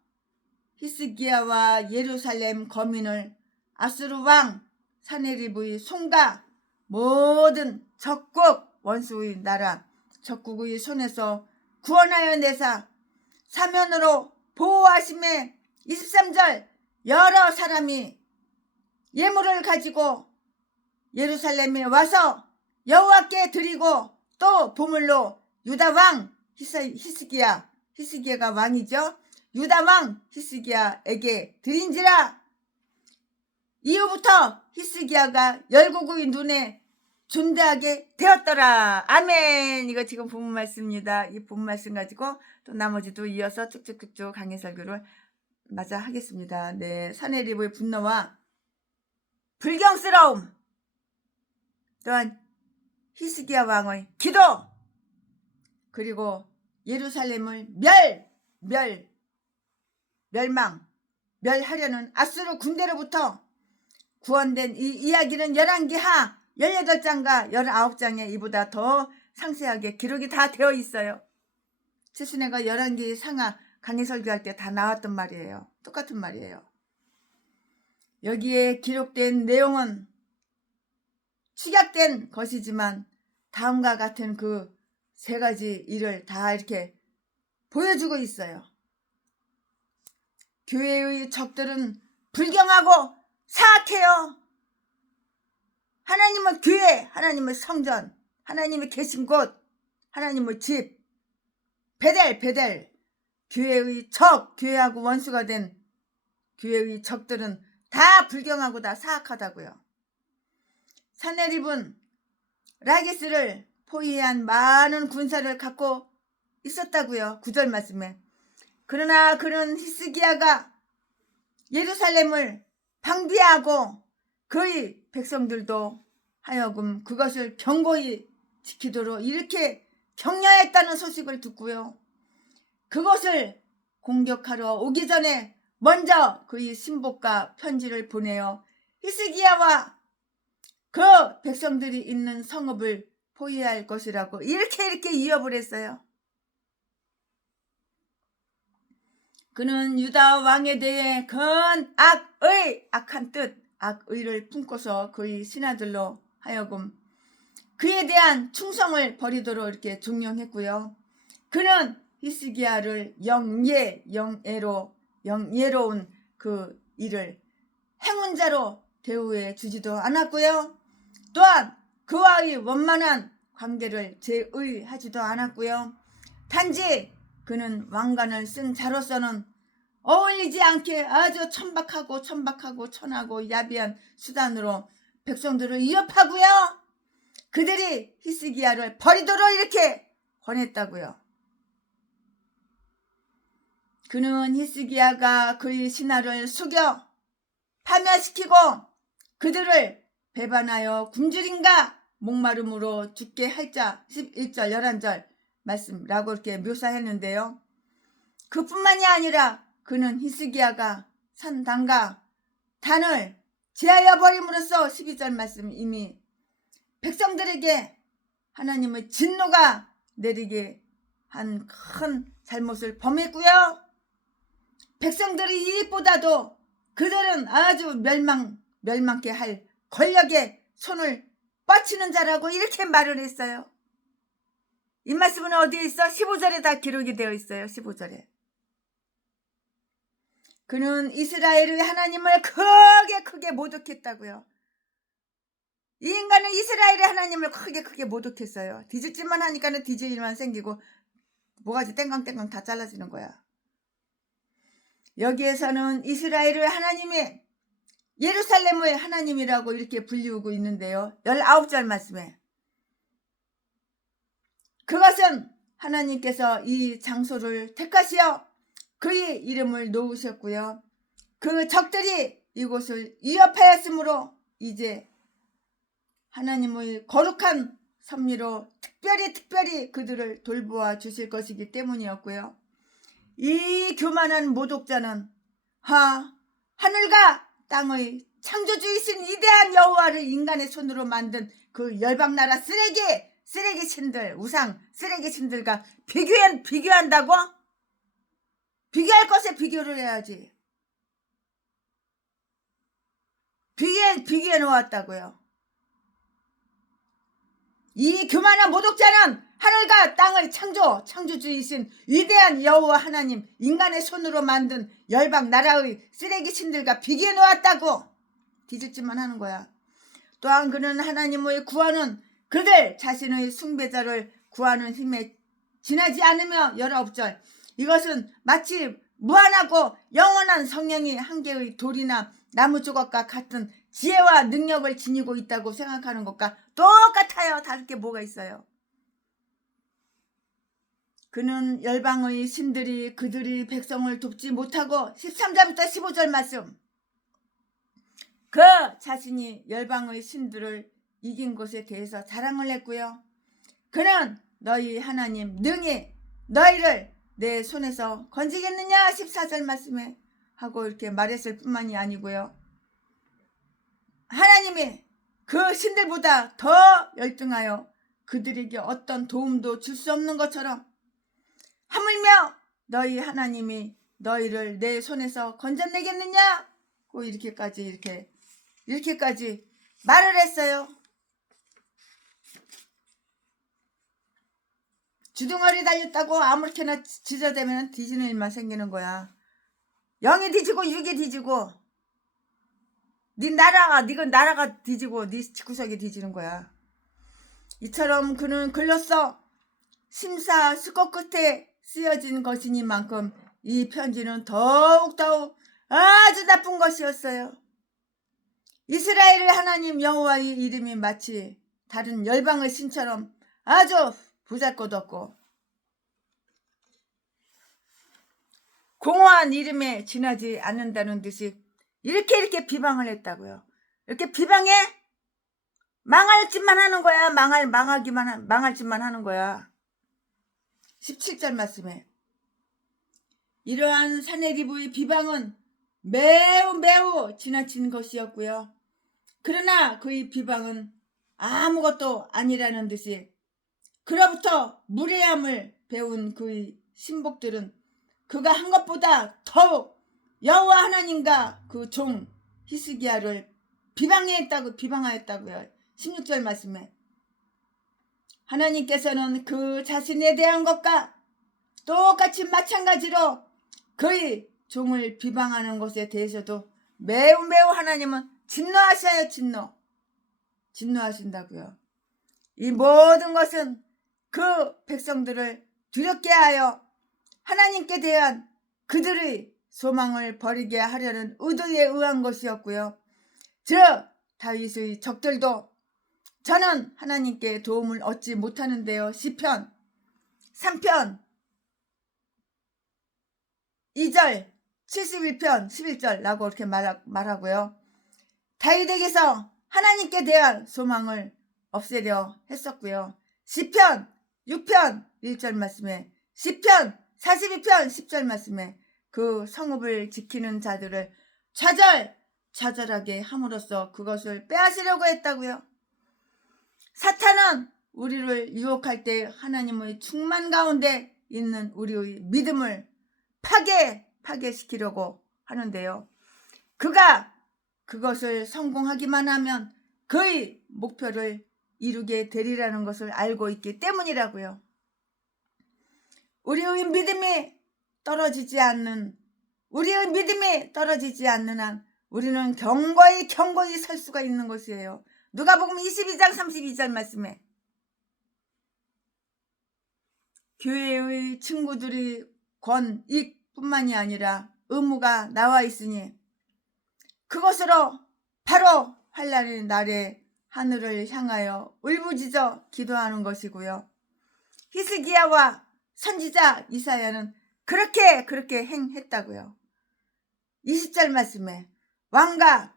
히스기야와 예루살렘 거민을 아수르 왕 사네립의 손과 모든 적국 원수의 나라 적국의 손에서 구원하여 내사 사면으로 보호하심에 23절. 여러 사람이 예물을 가지고 예루살렘에 와서 여호와께 드리고 또 보물로 유다 왕 히스기야가 왕이죠. 유다 왕 히스기야에게 드린지라. 이후부터 히스기야가 열국의 눈에 존대하게 되었더라. 아멘. 이거 지금 본문 말씀입니다. 이 본문 말씀 가지고 또 나머지도 이어서 쭉쭉쭉쭉 강해 설교를 마저 하겠습니다. 네, 사네립의 분노와 불경스러움, 또한 히스기야 왕의 기도, 그리고 예루살렘을 멸하려는 아수르 군대로부터 구원된 이 이야기는 열왕기하 18장과 19장에 이보다 더 상세하게 기록이 다 되어 있어요. 최순애가 열왕기 상하 강의 설교할 때 다 나왔던 말이에요. 똑같은 말이에요. 여기에 기록된 내용은 축약된 것이지만 다음과 같은 그 세 가지 일을 다 이렇게 보여주고 있어요. 교회의 적들은 불경하고 사악해요. 하나님은 교회, 하나님의 성전, 하나님이 계신 곳, 하나님의 집, 베델, 교회의 적, 교회하고 원수가 된 교회의 적들은 다 불경하고 다 사악하다고요. 사네립은 라기스를 포위한 많은 군사를 갖고 있었다고요. 9절 말씀에. 그러나 그는 히스기야가 예루살렘을 방비하고 그의 백성들도 하여금 그것을 견고히 지키도록 이렇게 격려했다는 소식을 듣고요. 그것을 공격하러 오기 전에 먼저 그의 신복과 편지를 보내어 히스기야와 그 백성들이 있는 성읍을 포위할 것이라고 이렇게 위협을 했어요. 그는 유다 왕에 대해 큰 악한 뜻, 악의를 품고서 그의 신하들로 하여금 그에 대한 충성을 버리도록 이렇게 종용했고요. 그는 히스기야를 영예로운 그 일을 행운자로 대우해 주지도 않았고요. 또한 그와의 원만한 관계를 제의하지도 않았고요. 단지 그는 왕관을 쓴 자로서는 어울리지 않게 아주 천박하고 천하고 야비한 수단으로 백성들을 위협하고요. 그들이 히스기야를 버리도록 이렇게 권했다고요. 그는 히스기야가 그의 신하를 속여 파멸시키고 그들을 배반하여 굶주림과 목마름으로 죽게 할자 11절 11절 말씀라고 이렇게 묘사했는데요. 그뿐만이 아니라 그는 히스기야가 산 단과 단을 제하여 버림으로써 12절 말씀 이미 백성들에게 하나님의 진노가 내리게 한 큰 잘못을 범했고요. 백성들의 이익보다도 그들은 아주 멸망케 할 권력에 손을 뻗치는 자라고 이렇게 말을 했어요. 이 말씀은 어디에 있어? 15절에 다 기록이 되어 있어요. 15절에. 그는 이스라엘의 하나님을 크게 모독했다고요. 이 인간은 이스라엘의 하나님을 크게 모독했어요. 뒤집지만 하니까는 뒤질 일만 생기고 모가지 땡깡땡깡 다 잘라지는 거야. 여기에서는 이스라엘의 하나님이 예루살렘의 하나님이라고 이렇게 불리우고 있는데요. 19절 말씀에 그것은 하나님께서 이 장소를 택하시어 그의 이름을 놓으셨고요. 그 적들이 이곳을 위협하였으므로 이제 하나님의 거룩한 섭리로 특별히 그들을 돌보아 주실 것이기 때문이었고요. 이 교만한 모독자는 하늘과 땅의 창조주이신 위대한 여호와를 인간의 손으로 만든 그 열방나라 쓰레기 신들, 우상 쓰레기 신들과 비교한다고? 비교할 것에 비교를 해야지. 비교해 놓았다고요. 이 교만한 모독자는 하늘과 땅의 창조주이신 위대한 여호와 하나님 인간의 손으로 만든 열방 나라의 쓰레기 신들과 비교해 놓았다고 뒤집지만 하는 거야. 또한 그는 하나님의 구하는 그들 자신의 숭배자를 구하는 힘에 지나지 않으며 19절 이것은 마치 무한하고 영원한 성령이 한 개의 돌이나 나무 조각과 같은 지혜와 능력을 지니고 있다고 생각하는 것과 똑같아요. 다를 게 뭐가 있어요. 그는 열방의 신들이 그들이 백성을 돕지 못하고 13절부터 15절 말씀 그 자신이 열방의 신들을 이긴 것에 대해서 자랑을 했고요. 그는 너희 하나님 능히 너희를 내 손에서 건지겠느냐 14절 말씀에 하고 이렇게 말했을 뿐만이 아니고요. 하나님이 그 신들보다 더 열등하여 그들에게 어떤 도움도 줄 수 없는 것처럼 하물며 너희 하나님이 너희를 내 손에서 건져내겠느냐 이렇게까지 말을 했어요. 주둥아리 달렸다고 아무렇게나 지저대면 뒤지는 일만 생기는 거야. 영이 뒤지고 육이 뒤지고 네가 나라가 뒤지고 네 집구석이 뒤지는 거야. 이처럼 그는 글로써 심사숙고 끝에 쓰여진 것이니만큼 이 편지는 더욱 아주 나쁜 것이었어요. 이스라엘의 하나님 여호와의 이름이 마치 다른 열방의 신처럼 아주 보잘것없고 공허한 이름에 지나지 않는다는 듯이 이렇게 비방을 했다고요. 이렇게 비방해? 망할 짓만 하는 거야. 망할 짓만 하는 거야. 17절 말씀에 이러한 사내립의 비방은 매우 지나친 것이었고요. 그러나 그의 비방은 아무것도 아니라는 듯이 그로부터 무례함을 배운 그의 신복들은 그가 한 것보다 더욱 여호와 하나님과 그 종 히스기야를 비방하였다고요. 16절 말씀에 하나님께서는 그 자신에 대한 것과 똑같이 마찬가지로 그의 종을 비방하는 것에 대해서도 매우 하나님은 진노하셔요. 진노하신다고요. 이 모든 것은 그 백성들을 두렵게 하여 하나님께 대한 그들의 소망을 버리게 하려는 의도에 의한 것이었고요. 즉 다윗의 적들도 저는 하나님께 도움을 얻지 못하는데요. 시편 3편 2절 71편 11절라고 이렇게 말하고요. 다윗에게서 하나님께 대한 소망을 없애려 했었고요. 시편 6편 1절 말씀에 시편 42편 10절 말씀에 그 성읍을 지키는 자들을 좌절하게 함으로써 그것을 빼앗으려고 했다고요. 사탄은 우리를 유혹할 때 하나님의 충만 가운데 있는 우리의 믿음을 파괴시키려고 하는데요. 그가 그것을 성공하기만 하면 그의 목표를 이루게 되리라는 것을 알고 있기 때문이라고요. 우리의 믿음이 떨어지지 않는 한 우리는 경고히 설 수가 있는 것이에요. 누가복음 22장 32절 말씀에 교회의 친구들이 권익뿐만이 아니라 의무가 나와 있으니 그것으로 바로 환난의 날에 하늘을 향하여 울부짖어 기도하는 것이고요. 히스기야와 선지자 이사야는 그렇게 행했다고요. 20절 말씀에 왕과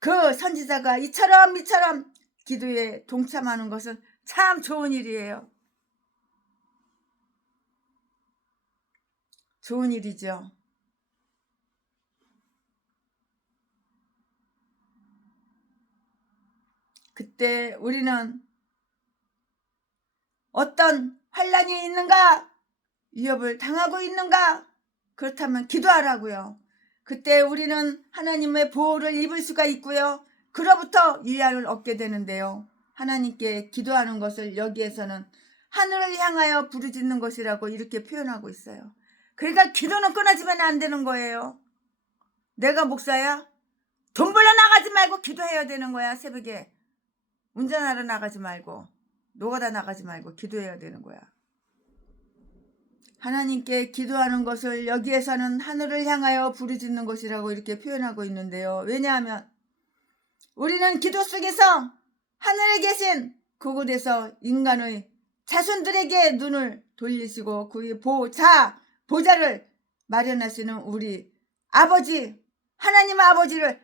그 선지자가 이처럼 기도에 동참하는 것은 참 좋은 일이에요. 좋은 일이죠. 그때 우리는 어떤 환난이 있는가? 위협을 당하고 있는가? 그렇다면 기도하라고요. 그때 우리는 하나님의 보호를 입을 수가 있고요. 그로부터 위안을 얻게 되는데요. 하나님께 기도하는 것을 여기에서는 하늘을 향하여 부르짖는 것이라고 이렇게 표현하고 있어요. 그러니까 기도는 끊어지면 안 되는 거예요. 내가 목사야? 돈 벌러 나가지 말고 기도해야 되는 거야. 새벽에 운전하러 나가지 말고 노가다 나가지 말고 기도해야 되는 거야. 하나님께 기도하는 것을 여기에서는 하늘을 향하여 부르짖는 것이라고 이렇게 표현하고 있는데요. 왜냐하면 우리는 기도 속에서 하늘에 계신 그곳에서 인간의 자손들에게 눈을 돌리시고 그의 보좌를 마련하시는 우리 아버지 하나님 아버지를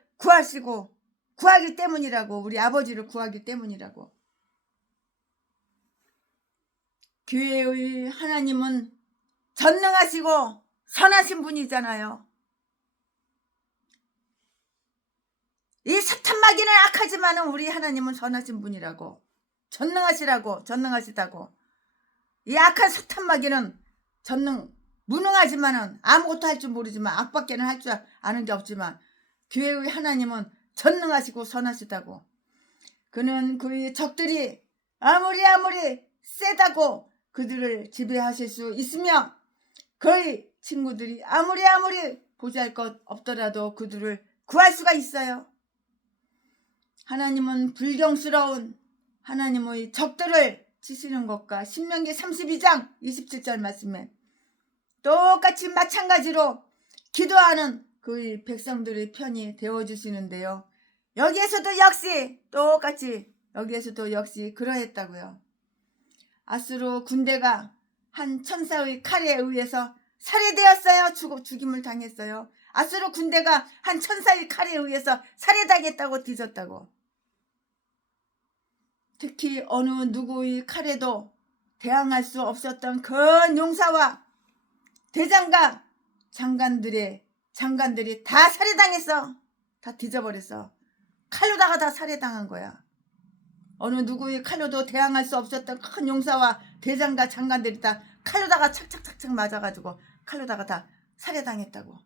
구하기 때문이라고. 우리 아버지를 구하기 때문이라고. 교회의 하나님은 전능하시고 선하신 분이잖아요. 이 사탄마귀는 악하지만은 우리 하나님은 선하신 분이라고. 전능하시다고. 이 악한 사탄마귀는 무능하지만은 아무것도 할 줄 모르지만 악밖에는 할 줄 아는 게 없지만 교회의 하나님은 전능하시고 선하시다고. 그는 그의 적들이 아무리 세다고 그들을 지배하실 수 있으며 그의 친구들이 아무리 보잘것 없더라도 그들을 구할 수가 있어요. 하나님은 불경스러운 하나님의 적들을 치시는 것과 신명기 32장 27절 말씀에 똑같이 마찬가지로 기도하는 그의 백성들의 편이 되어주시는데요. 여기에서도 역시 그러했다고요. 아수르 군대가 한 천사의 칼에 의해서 살해되었어요. 죽임을 당했어요. 아수르 군대가 한 천사의 칼에 의해서 살해당했다고 뒤졌다고. 특히 어느 누구의 칼에도 대항할 수 없었던 큰 용사와 대장과 장관들이 다 살해당했어. 다 뒤져버렸어. 칼로다가 다 살해당한 거야. 어느 누구의 칼로도 대항할 수 없었던 큰 용사와 대장과 장관들이 다 칼로다가 착착 맞아가지고 칼로다가 다 살해당했다고.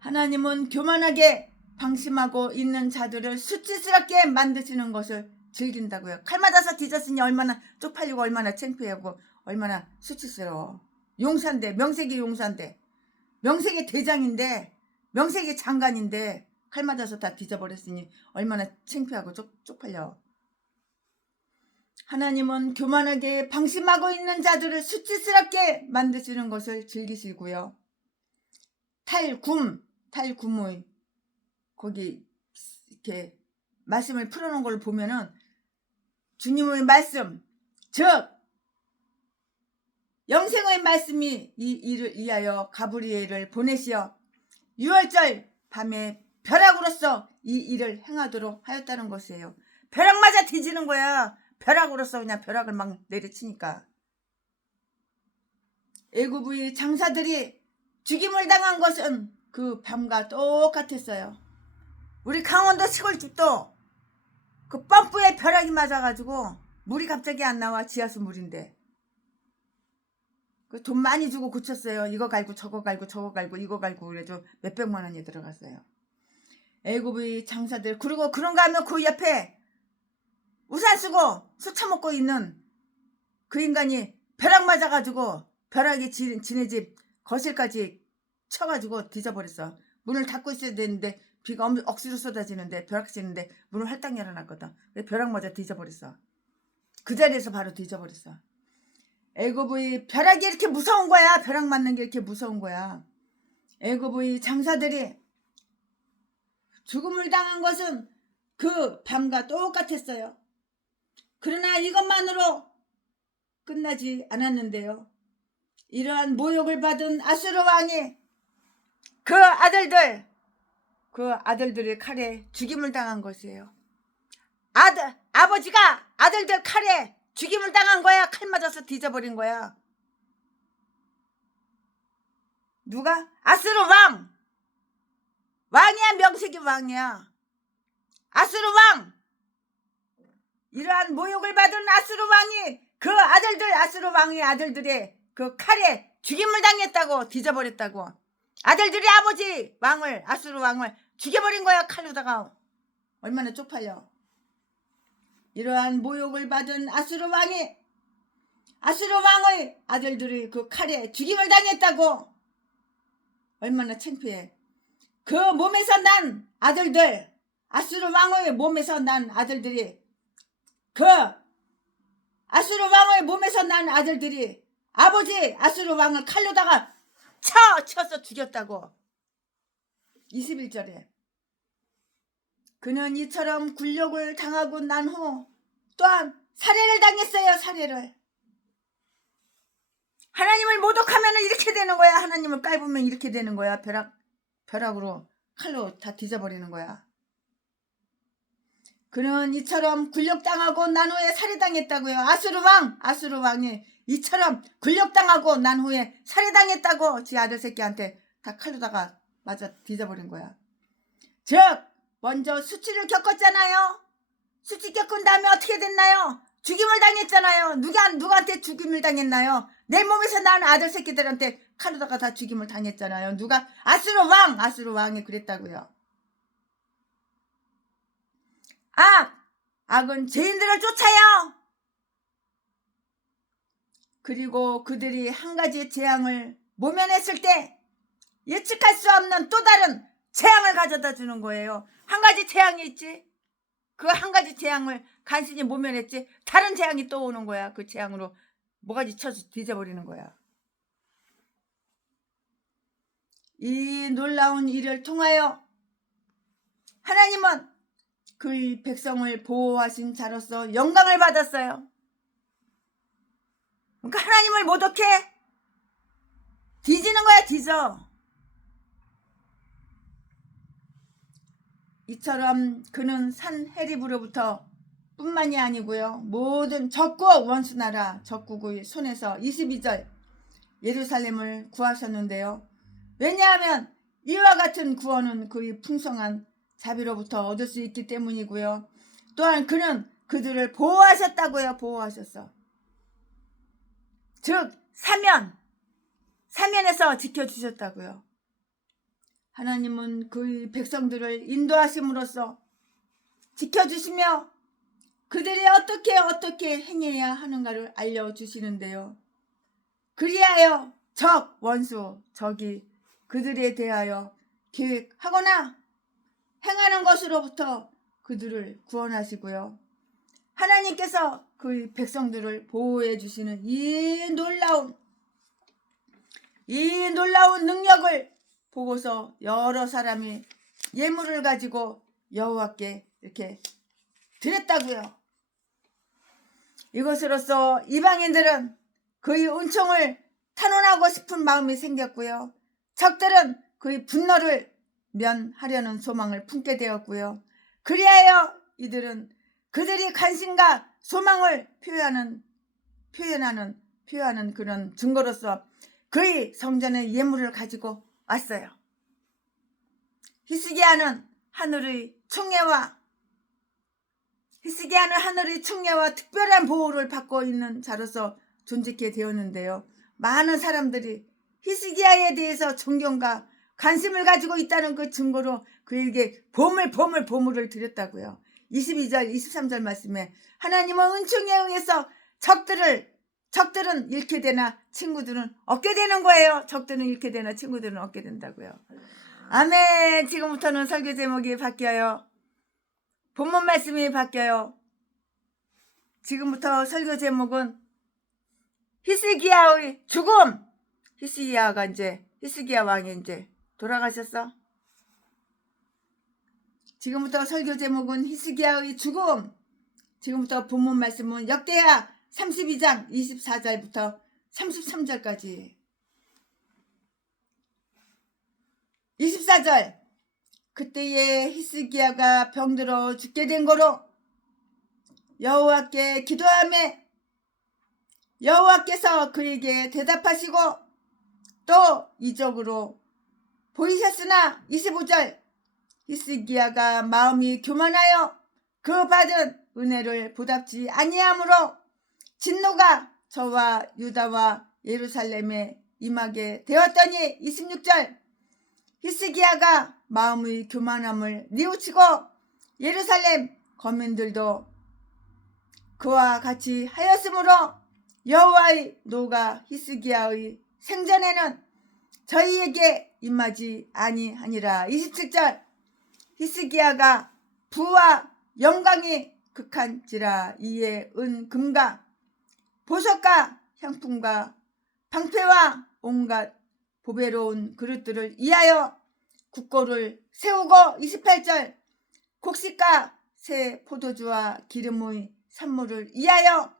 하나님은 교만하게 방심하고 있는 자들을 수치스럽게 만드시는 것을 즐긴다고요. 칼 맞아서 뒤졌으니 얼마나 쪽팔리고 얼마나 창피하고 얼마나 수치스러워. 용사인데, 명색이 용사인데, 명색의 대장인데, 명색의 장관인데 칼 맞아서 다 뒤져버렸으니 얼마나 창피하고 쪽팔려. 하나님은 교만하게 방심하고 있는 자들을 수치스럽게 만드시는 것을 즐기시고요. 탈굼의 거기 이렇게 말씀을 풀어놓은 걸 보면은 주님의 말씀, 즉 영생의 말씀이 이 일을 위하여 가브리엘을 보내시어 6월절 밤에 벼락으로서 이 일을 행하도록 하였다는 것이에요. 벼락 맞아 뒤지는 거야. 벼락으로서 그냥 벼락을 막 내리치니까. 애굽의 장사들이 죽임을 당한 것은 그 밤과 똑같았어요. 우리 강원도 시골집도 그 펌프에 벼락이 맞아가지고 물이 갑자기 안 나와. 지하수 물인데 그 돈 많이 주고 고쳤어요. 이거 갈고 저거 갈고 저거 갈고 이거 갈고 그래도 몇백만 원이 들어갔어요. 애굽의 장사들. 그리고 그런가 하면 그 옆에 우산 쓰고 술 처먹고 있는 그 인간이 벼락 맞아가지고 벼락이 지네 집 거실까지 쳐가지고 뒤져버렸어. 문을 닫고 있어야 되는데 비가 억수로 쏟아지는데 벼락 치는데 문을 활딱 열어놨거든. 벼락 맞아 뒤져버렸어. 그 자리에서 바로 뒤져버렸어. 애굽의 벼락이 이렇게 무서운 거야. 벼락 맞는 게 이렇게 무서운 거야. 애굽의 장사들이 죽음을 당한 것은 그 밤과 똑같았어요. 그러나 이것만으로 끝나지 않았는데요. 이러한 모욕을 받은 아수르 왕이 그 아들들의 칼에 죽임을 당한 것이에요. 아버지가 아들들 칼에 죽임을 당한 거야. 칼 맞아서 뒤져버린 거야. 누가? 아수르 왕. 왕이야. 명색이 왕이야. 아수르 왕. 이러한 모욕을 받은 아수르 왕이 그 아수르 왕의 아들들의 그 칼에 죽임을 당했다고. 뒤져버렸다고. 아들들이 아버지 아수르 왕을 죽여버린 거야. 칼로다가. 얼마나 쪽팔려. 이러한 모욕을 받은 아수르 왕의 아들들이 그 칼에 죽임을 당했다고. 얼마나 창피해. 그 몸에서 난 아들들, 아수르 왕의 몸에서 난 아들들이, 그 아수르 왕의 몸에서 난 아들들이 아버지 아수르 왕을 칼로다가 쳐서 죽였다고. 21절에 그는 이처럼 굴욕을 당하고 난 후 또한 살해를 당했어요. 살해를. 하나님을 모독하면 이렇게 되는 거야. 하나님을 깔보면 이렇게 되는 거야. 벼락으로 칼로 다 뒤져버리는 거야. 그는 이처럼 굴욕당하고 난 후에 살해당했다고요. 아수르 왕이 이처럼 굴욕당하고 난 후에 살해당했다고. 지 아들 새끼한테 다 칼로다가 맞아 뒤져버린 거야. 즉 먼저 수치를 겪었잖아요. 수치 겪은 다음에 어떻게 됐나요? 죽임을 당했잖아요. 누구한테 죽임을 당했나요? 내 몸에서 난 아들 새끼들한테 칼로다가 다 죽임을 당했잖아요. 누가? 아수르 왕이 그랬다고요. 악은 죄인들을 쫓아요. 그리고 그들이 한 가지 재앙을 모면했을 때 예측할 수 없는 또 다른 재앙을 가져다 주는 거예요. 한 가지 재앙이 있지. 그 한 가지 재앙을 간신히 모면했지. 다른 재앙이 또 오는 거야. 그 재앙으로 뭐가지 쳐서 뒤져버리는 거야. 이 놀라운 일을 통하여 하나님은 그의 백성을 보호하신 자로서 영광을 받았어요. 그러니까 하나님을 모독해? 뒤지는 거야. 뒤져. 이처럼 그는 산헤립으로부터 뿐만이 아니고요. 모든 적국 원수나라 적국의 손에서 22절 예루살렘을 구하셨는데요. 왜냐하면 이와 같은 구원은 그의 풍성한 자비로부터 얻을 수 있기 때문이고요. 또한 그는 그들을 보호하셨다고요. 보호하셨어. 즉 사면에서 지켜주셨다고요. 하나님은 그의 백성들을 인도하심으로써 지켜주시며 그들이 어떻게 행해야 하는가를 알려주시는데요. 그리하여 적 원수 적이 그들에 대하여 계획하거나 행하는 것으로부터 그들을 구원하시고요. 하나님께서 그 백성들을 보호해 주시는 이 놀라운 능력을 보고서 여러 사람이 예물을 가지고 여호와께 이렇게 드렸다고요. 이것으로써 이방인들은 그의 은총을 탄원하고 싶은 마음이 생겼고요. 적들은 그의 분노를 면하려는 소망을 품게 되었고요. 그리하여 이들은 그들이 관심과 소망을 표현하는 그런 증거로서 그의 성전의 예물을 가지고 왔어요. 히스기야는 하늘의 총애와 특별한 보호를 받고 있는 자로서 존재하게 되었는데요. 많은 사람들이 히스기야에 대해서 존경과 관심을 가지고 있다는 그 증거로 그에게 보물을 드렸다고요. 22절 23절 말씀에 하나님은 은총에 의해서 적들은 잃게 되나 친구들은 얻게 되는 거예요. 적들은 잃게 되나 친구들은 얻게 된다고요. 아멘. 지금부터는 설교 제목이 바뀌어요. 본문 말씀이 바뀌어요. 지금부터 설교 제목은 히스기야의 죽음. 히스기야 왕이 이제 돌아가셨어. 지금부터 설교 제목은 히스기야의 죽음. 지금부터 본문 말씀은 역대하 32장 24절부터 33절까지. 24절. 그때에 히스기야가 병들어 죽게 된 거로 여호와께 기도하매 여호와께서 그에게 대답하시고 또 이적으로 보이셨으나 25절. 히스기야가 마음이 교만하여 그 받은 은혜를 보답지 아니하므로 진노가 저와 유다와 예루살렘에 임하게 되었더니 26절. 히스기야가 마음의 교만함을 뉘우치고 예루살렘 거민들도 그와 같이 하였으므로 여호와의 노가 히스기야의 생전에는 저희에게 임하지 아니하니라. 27절. 히스기야가 부와 영광이 극한지라. 이에 은 금과 보석과 향품과 방패와 온갖 보배로운 그릇들을 이하여 국고를 세우고 28절. 곡식과 새 포도주와 기름의 산물을 이하여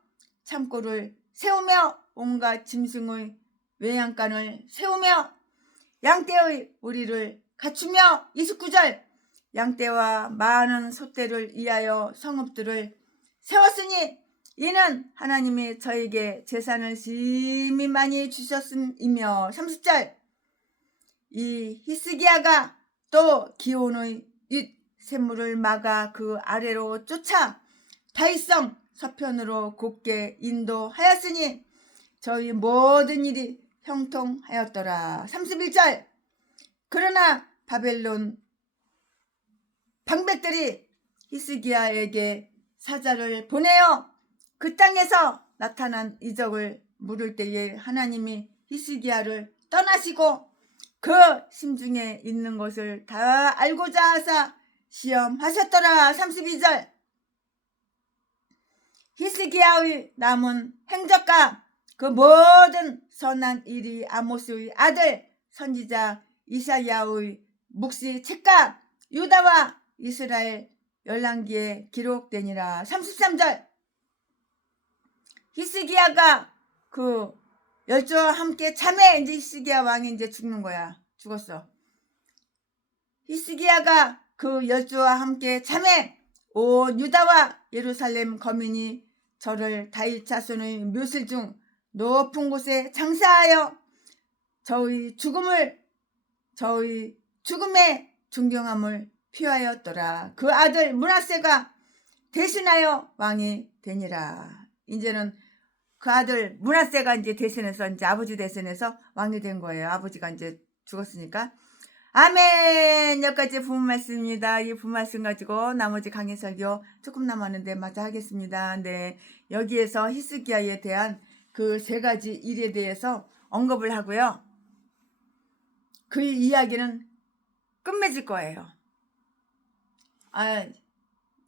창고를 세우며 온갖 짐승의 외양간을 세우며 양떼의 우리를 갖추며 29절. 양떼와 많은 소떼를 이하여 성읍들을 세웠으니 이는 하나님이 저에게 재산을 심히 많이 주셨음이며 30절. 이 히스기야가 또 기온의 윗 샘물을 막아 그 아래로 쫓아 다윗성 서편으로 곧게 인도하였으니 저희 모든 일이 형통하였더라. 31절. 그러나 바벨론 방백들이 히스기야에게 사자를 보내어 그 땅에서 나타난 이적을 물을 때에 하나님이 히스기야를 떠나시고 그 심중에 있는 것을 다 알고자 하사 시험하셨더라. 32절. 히스기야의 남은 행적과 그 모든 선한 일이 아모스의 아들 선지자 이사야의 묵시 책과 유다와 이스라엘 열왕기에 기록되니라. 33절. 히스기야가 그 열조와 함께 참에 이제 히스기야 왕이 이제 죽는 거야. 죽었어. 히스기야가 그 열조와 함께 참에 온 유다와 예루살렘 거민이 저를 다윗 자손의 묘실 중 높은 곳에 장사하여 저의 죽음의 존경함을 피하였더라. 그 아들 므낫세가 대신하여 왕이 되니라. 이제는 그 아들 므낫세가 이제 대신해서 이제 아버지 대신해서 왕이 된 거예요. 아버지가 이제 죽었으니까. 아멘. 여기까지 부분 말씀입니다. 이 부분 말씀 가지고 나머지 강의 설교 조금 남았는데 마저 하겠습니다. 네, 여기에서 히스기야에 대한 그 세 가지 일에 대해서 언급을 하고요. 그 이야기는 끝맺을 거예요.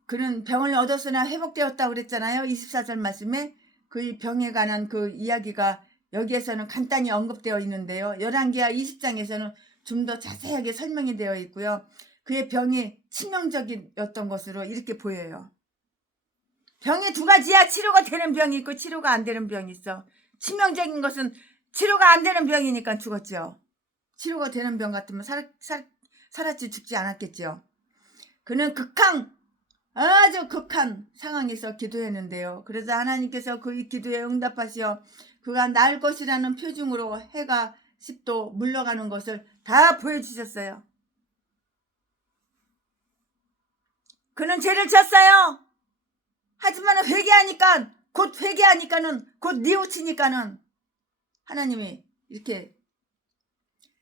그는 병을 얻었으나 회복되었다고 그랬잖아요. 24절 말씀에 그 병에 관한 그 이야기가 여기에서는 간단히 언급되어 있는데요. 열왕기하 20장에서는 좀 더 자세하게 설명이 되어 있고요. 그의 병이 치명적이었던 것으로 이렇게 보여요. 병이 두 가지야. 치료가 되는 병이 있고 치료가 안 되는 병이 있어. 치명적인 것은 치료가 안 되는 병이니까 죽었죠. 치료가 되는 병 같으면 살았지 죽지 않았겠죠. 그는 아주 극한 상황에서 기도했는데요. 그래서 하나님께서 그의 기도에 응답하시어 그가 날 것이라는 표징으로 해가 10도 물러가는 것을 다 보여주셨어요. 그는 죄를 졌어요. 하지만 회개하니까는 곧 뉘우치니까는 하나님이 이렇게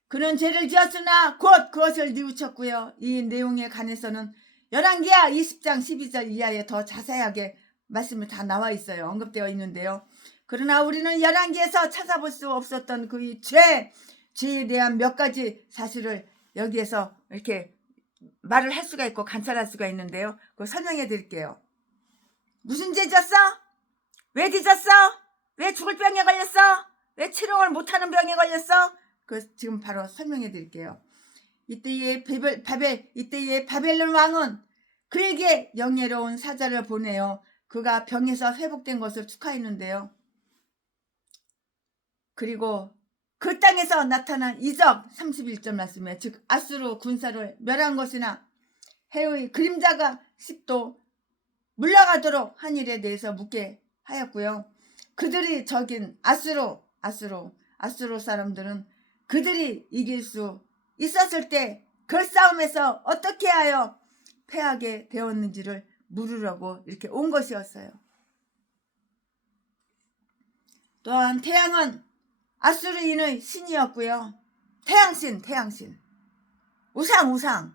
그는 죄를 지었으나 곧 그것을 뉘우쳤고요. 이 내용에 관해서는 열왕기하 20장 12절 이하에 더 자세하게 말씀이 다 나와 있어요. 언급되어 있는데요. 그러나 우리는 열왕기에서 찾아볼 수 없었던 그 죄에 대한 몇 가지 사실을 여기에서 이렇게 말을 할 수가 있고 관찰할 수가 있는데요. 그거 설명해 드릴게요. 무슨 죄 졌어? 왜 뒤졌어? 왜 죽을 병에 걸렸어? 왜 치료를 못하는 병에 걸렸어? 그 지금 바로 설명해 드릴게요. 이때의 바벨론 왕은 그에게 영예로운 사자를 보내어 그가 병에서 회복된 것을 축하했는데요. 그리고 그 땅에서 나타난 이적 31절 말씀에 즉 아수르 군사를 멸한 것이나 해의 그림자가 10도 물러가도록 한 일에 대해서 묻게 하였고요. 그들이 적인 아수르 사람들은 그들이 이길 수 있었을 때 그 싸움에서 어떻게 하여 패하게 되었는지를 물으려고 이렇게 온 것이었어요. 또한 태양은 아수르인의 신이었고요. 태양신 우상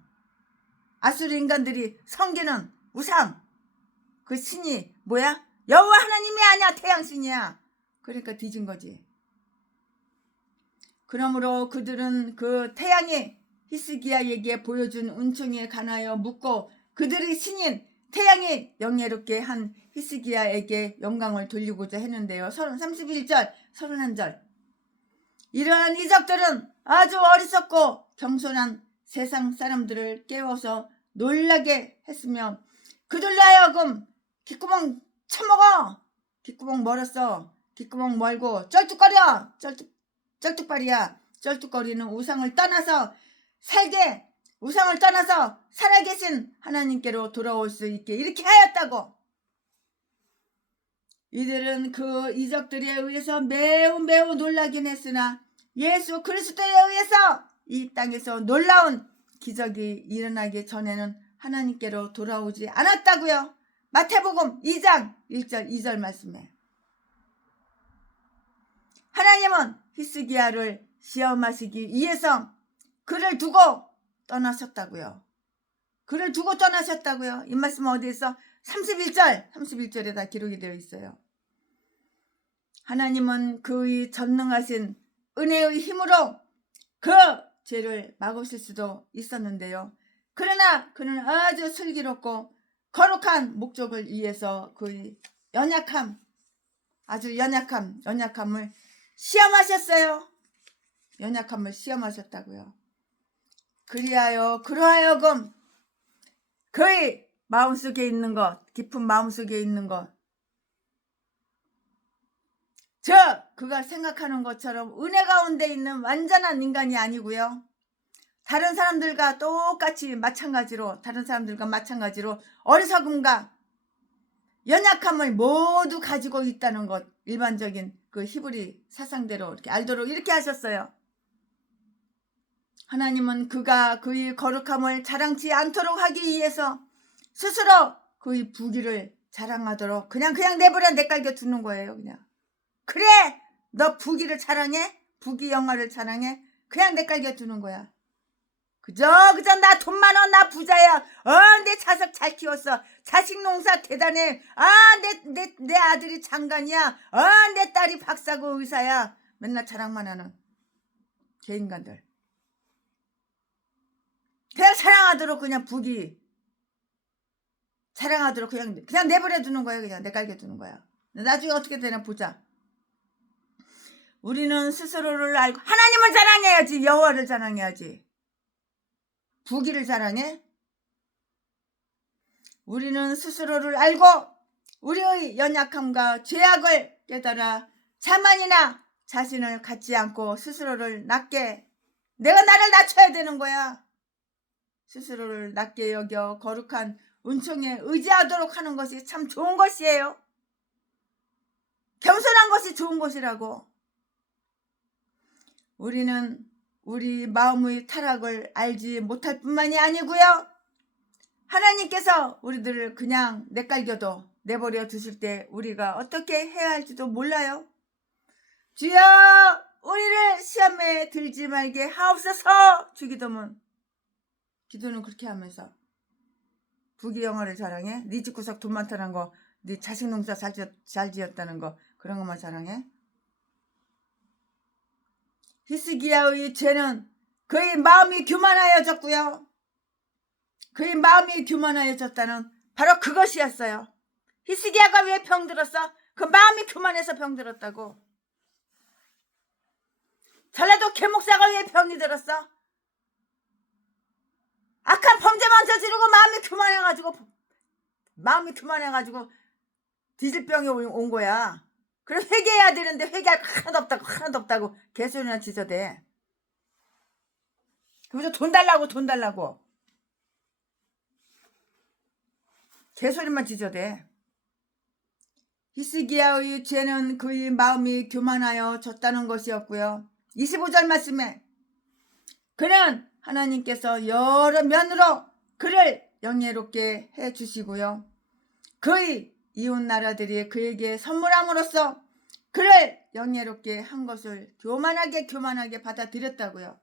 아수르 인간들이 섬기는 우상 그 신이 뭐야? 여호와 하나님이 아니야. 태양신이야. 그러니까 뒤진 거지. 그러므로 그들은 그 태양이 히스기야에게 보여준 은총에 관하여 묻고 그들의 신인 태양이 영예롭게 한 히스기야에게 영광을 돌리고자 했는데요. 31절 31절 이러한 이적들은 아주 어리석고 겸손한 세상 사람들을 깨워서 놀라게 했으며 그들로 하여금 귓구멍 쳐먹어. 귓구멍 멀었어. 귓구멍 멀고 쩔뚝거려. 쩔뚝발이야. 쩔뚝거리는 우상을 떠나서 살아계신 하나님께로 돌아올 수 있게 이렇게 하였다고. 이들은 그 이적들에 의해서 매우 놀라긴 했으나 예수 그리스도에 의해서 이 땅에서 놀라운 기적이 일어나기 전에는 하나님께로 돌아오지 않았다고요. 마태복음 2장 1절 2절 말씀에 하나님은 히스기야를 시험하시기 위해서 그를 두고 떠나셨다고요. 이 말씀은 어디에 있어? 31절에 다 기록이 되어 있어요. 하나님은 그의 전능하신 은혜의 힘으로 그 죄를 막으실 수도 있었는데요. 그러나 그는 아주 슬기롭고 거룩한 목적을 위해서 그의 연약함을 시험하셨어요. 시험하셨다고요. 그러하여금 그의 마음속에 있는 것, 깊은 마음속에 있는 것, 그가 생각하는 것처럼 은혜 가운데 있는 완전한 인간이 아니고요. 다른 사람들과 마찬가지로 어리석음과 연약함을 모두 가지고 있다는 것, 일반적인 그 히브리 사상대로 이렇게 알도록 이렇게 하셨어요. 하나님은 그가 그의 거룩함을 자랑치 않도록 하기 위해서 스스로 그의 부귀를 자랑하도록 그냥 내깔겨 두는 거예요. 그냥 그래 너 부귀를 자랑해? 부귀 영화를 자랑해? 그냥 내깔겨 두는 거야. 그저 나 돈 많아, 나 부자야. 내 자식 잘 키웠어. 자식 농사 대단해. 내 아들이 장관이야. 내 딸이 박사고 의사야. 맨날 자랑만 하는 개인간들. 그냥 자랑하도록 그냥 북이 자랑하도록 그냥 내버려 두는 거야. 그냥 내깔게 두는 거야. 나중에 어떻게 되나 보자. 우리는 스스로를 알고 하나님을 자랑해야지. 여호와를 자랑해야지. 부귀를 자랑해? 우리는 스스로를 알고 우리의 연약함과 죄악을 깨달아 자만이나 자신을 갖지 않고 스스로를 낮게, 내가 나를 낮춰야 되는 거야. 스스로를 낮게 여겨 거룩한 은총에 의지하도록 하는 것이 참 좋은 것이에요. 겸손한 것이 좋은 것이라고. 우리는 우리 마음의 타락을 알지 못할 뿐만이 아니고요. 하나님께서 우리들을 그냥 내깔겨도 내버려 두실 때 우리가 어떻게 해야 할지도 몰라요. 주여 우리를 시험에 들지 말게 하옵소서. 주기도문. 기도는 그렇게 하면서 부귀 영화를 자랑해? 네 집구석 돈 많다는 거, 네 자식 농사 잘 지었다는 거, 그런 것만 자랑해? 히스기야의 죄는 그의 마음이 교만하여졌고요. 그의 마음이 교만하여졌다는 바로 그것이었어요. 히스기야가 왜 병들었어? 그 마음이 교만해서 병들었다고. 전라도 개목사가 왜 병이 들었어? 악한 범죄만 저지르고 마음이 교만해가지고 뒤질병이 온 거야. 그럼 회개해야 되는데 회개할 거 하나도 없다고 개소리나 지저대. 그래서 돈 달라고 개소리만 지저대. 히스기야의 죄는 그의 마음이 교만하여 졌다는 것이었고요. 25절 말씀에 그는 하나님께서 여러 면으로 그를 영예롭게 해주시고요. 그의 이웃 나라들이 그에게 선물함으로써 그를 영예롭게 한 것을 교만하게 받아들였다고요.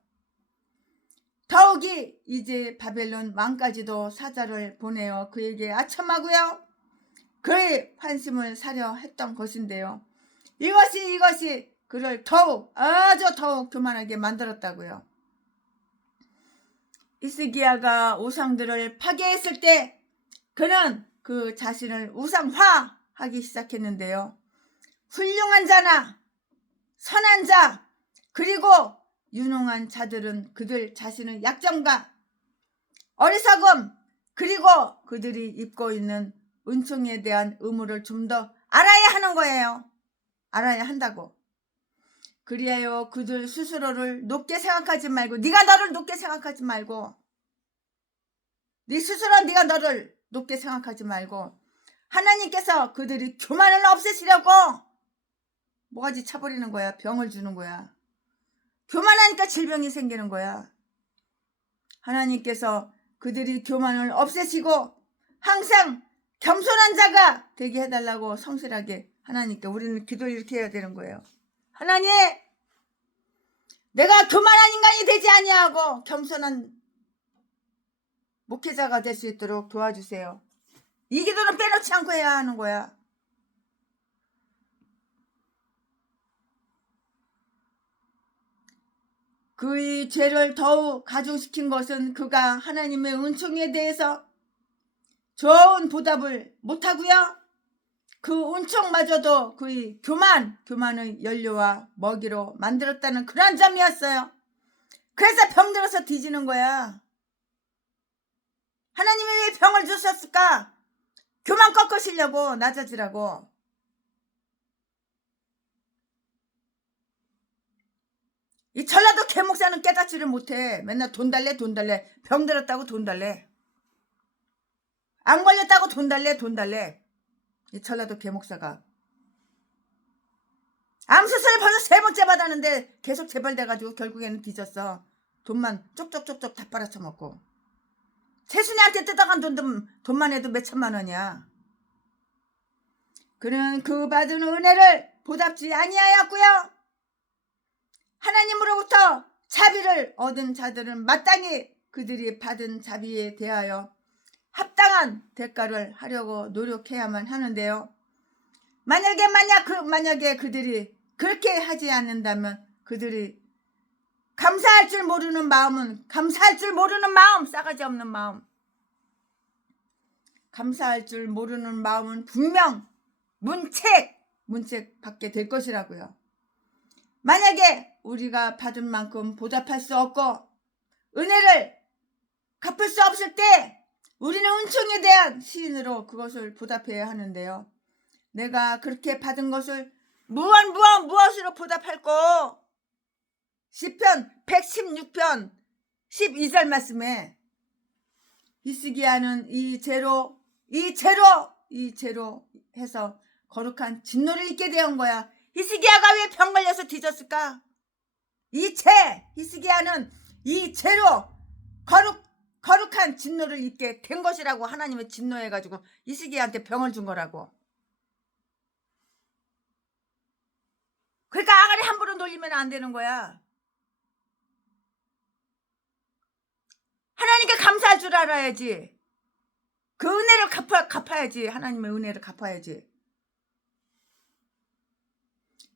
더욱이 이제 바벨론 왕까지도 사자를 보내어 그에게 아첨하고요. 그의 환심을 사려 했던 것인데요. 이것이 그를 아주 더욱 교만하게 만들었다고요. 히스기야가 우상들을 파괴했을 때 그는 그 자신을 우상화하기 시작했는데요. 훌륭한 자나 선한 자 그리고 유능한 자들은 그들 자신의 약점과 어리석음 그리고 그들이 입고 있는 은총에 대한 의무를 좀 더 알아야 하는 거예요. 알아야 한다고. 그리하여 그들 스스로를 높게 생각하지 말고, 네가 너를 높게 생각하지 말고, 네 스스로 네가 너를 높게 생각하지 말고 하나님께서 그들이 교만을 없애시려고 모가지 차버리는 거야. 병을 주는 거야. 교만하니까 질병이 생기는 거야. 하나님께서 그들이 교만을 없애시고 항상 겸손한 자가 되게 해달라고 성실하게 하나님께 우리는 기도를 이렇게 해야 되는 거예요. 하나님, 내가 교만한 인간이 되지 아니하고 겸손한 목회자가 될 수 있도록 도와주세요. 이 기도는 빼놓지 않고 해야 하는 거야. 그의 죄를 더욱 가중시킨 것은 그가 하나님의 은총에 대해서 좋은 보답을 못하고요. 그 은총마저도 그의 교만의 연료와 먹이로 만들었다는 그런 점이었어요. 그래서 병들어서 뒤지는 거야. 하나님이 왜 병을 주셨을까? 교만 꺾으시려고, 낮아지라고. 이 전라도 개목사는 깨닫지를 못해. 맨날 돈 달래. 병들었다고 돈 달래. 안 걸렸다고 돈 달래. 이 전라도 개목사가. 암수술을 벌써 3번째 받았는데 계속 재발돼가지고 결국에는 뒤졌어. 돈만 쪽쪽쪽쪽 다 빨아쳐먹고. 채순이한테 뜯어간 돈만 해도 몇 천만 원이야. 그는 그 받은 은혜를 보답지 아니하였고요. 하나님으로부터 자비를 얻은 자들은 마땅히 그들이 받은 자비에 대하여 합당한 대가를 하려고 노력해야만 하는데요. 만약에 그들이 그렇게 하지 않는다면 그들이 감사할 줄 모르는 마음, 싸가지 없는 마음, 감사할 줄 모르는 마음은 분명 문책 받게 될 것이라고요. 만약에 우리가 받은 만큼 보답할 수 없고 은혜를 갚을 수 없을 때 우리는 은총에 대한 시인으로 그것을 보답해야 하는데요. 내가 그렇게 받은 것을 무엇으로 보답할꼬? 시편 116편 12절 말씀에 히스기야는 이 죄로 해서 거룩한 진노를 입게 된 거야. 히스기야가 왜 병 걸려서 뒤졌을까? 히스기야는 이 죄로 거룩한 진노를 입게 된 것이라고. 하나님의 진노해가지고 히스기야한테 병을 준 거라고. 그러니까 아가리 함부로 놀리면 안 되는 거야. 하나님께 감사할 줄 알아야지. 그 은혜를 갚아야지. 하나님의 은혜를 갚아야지.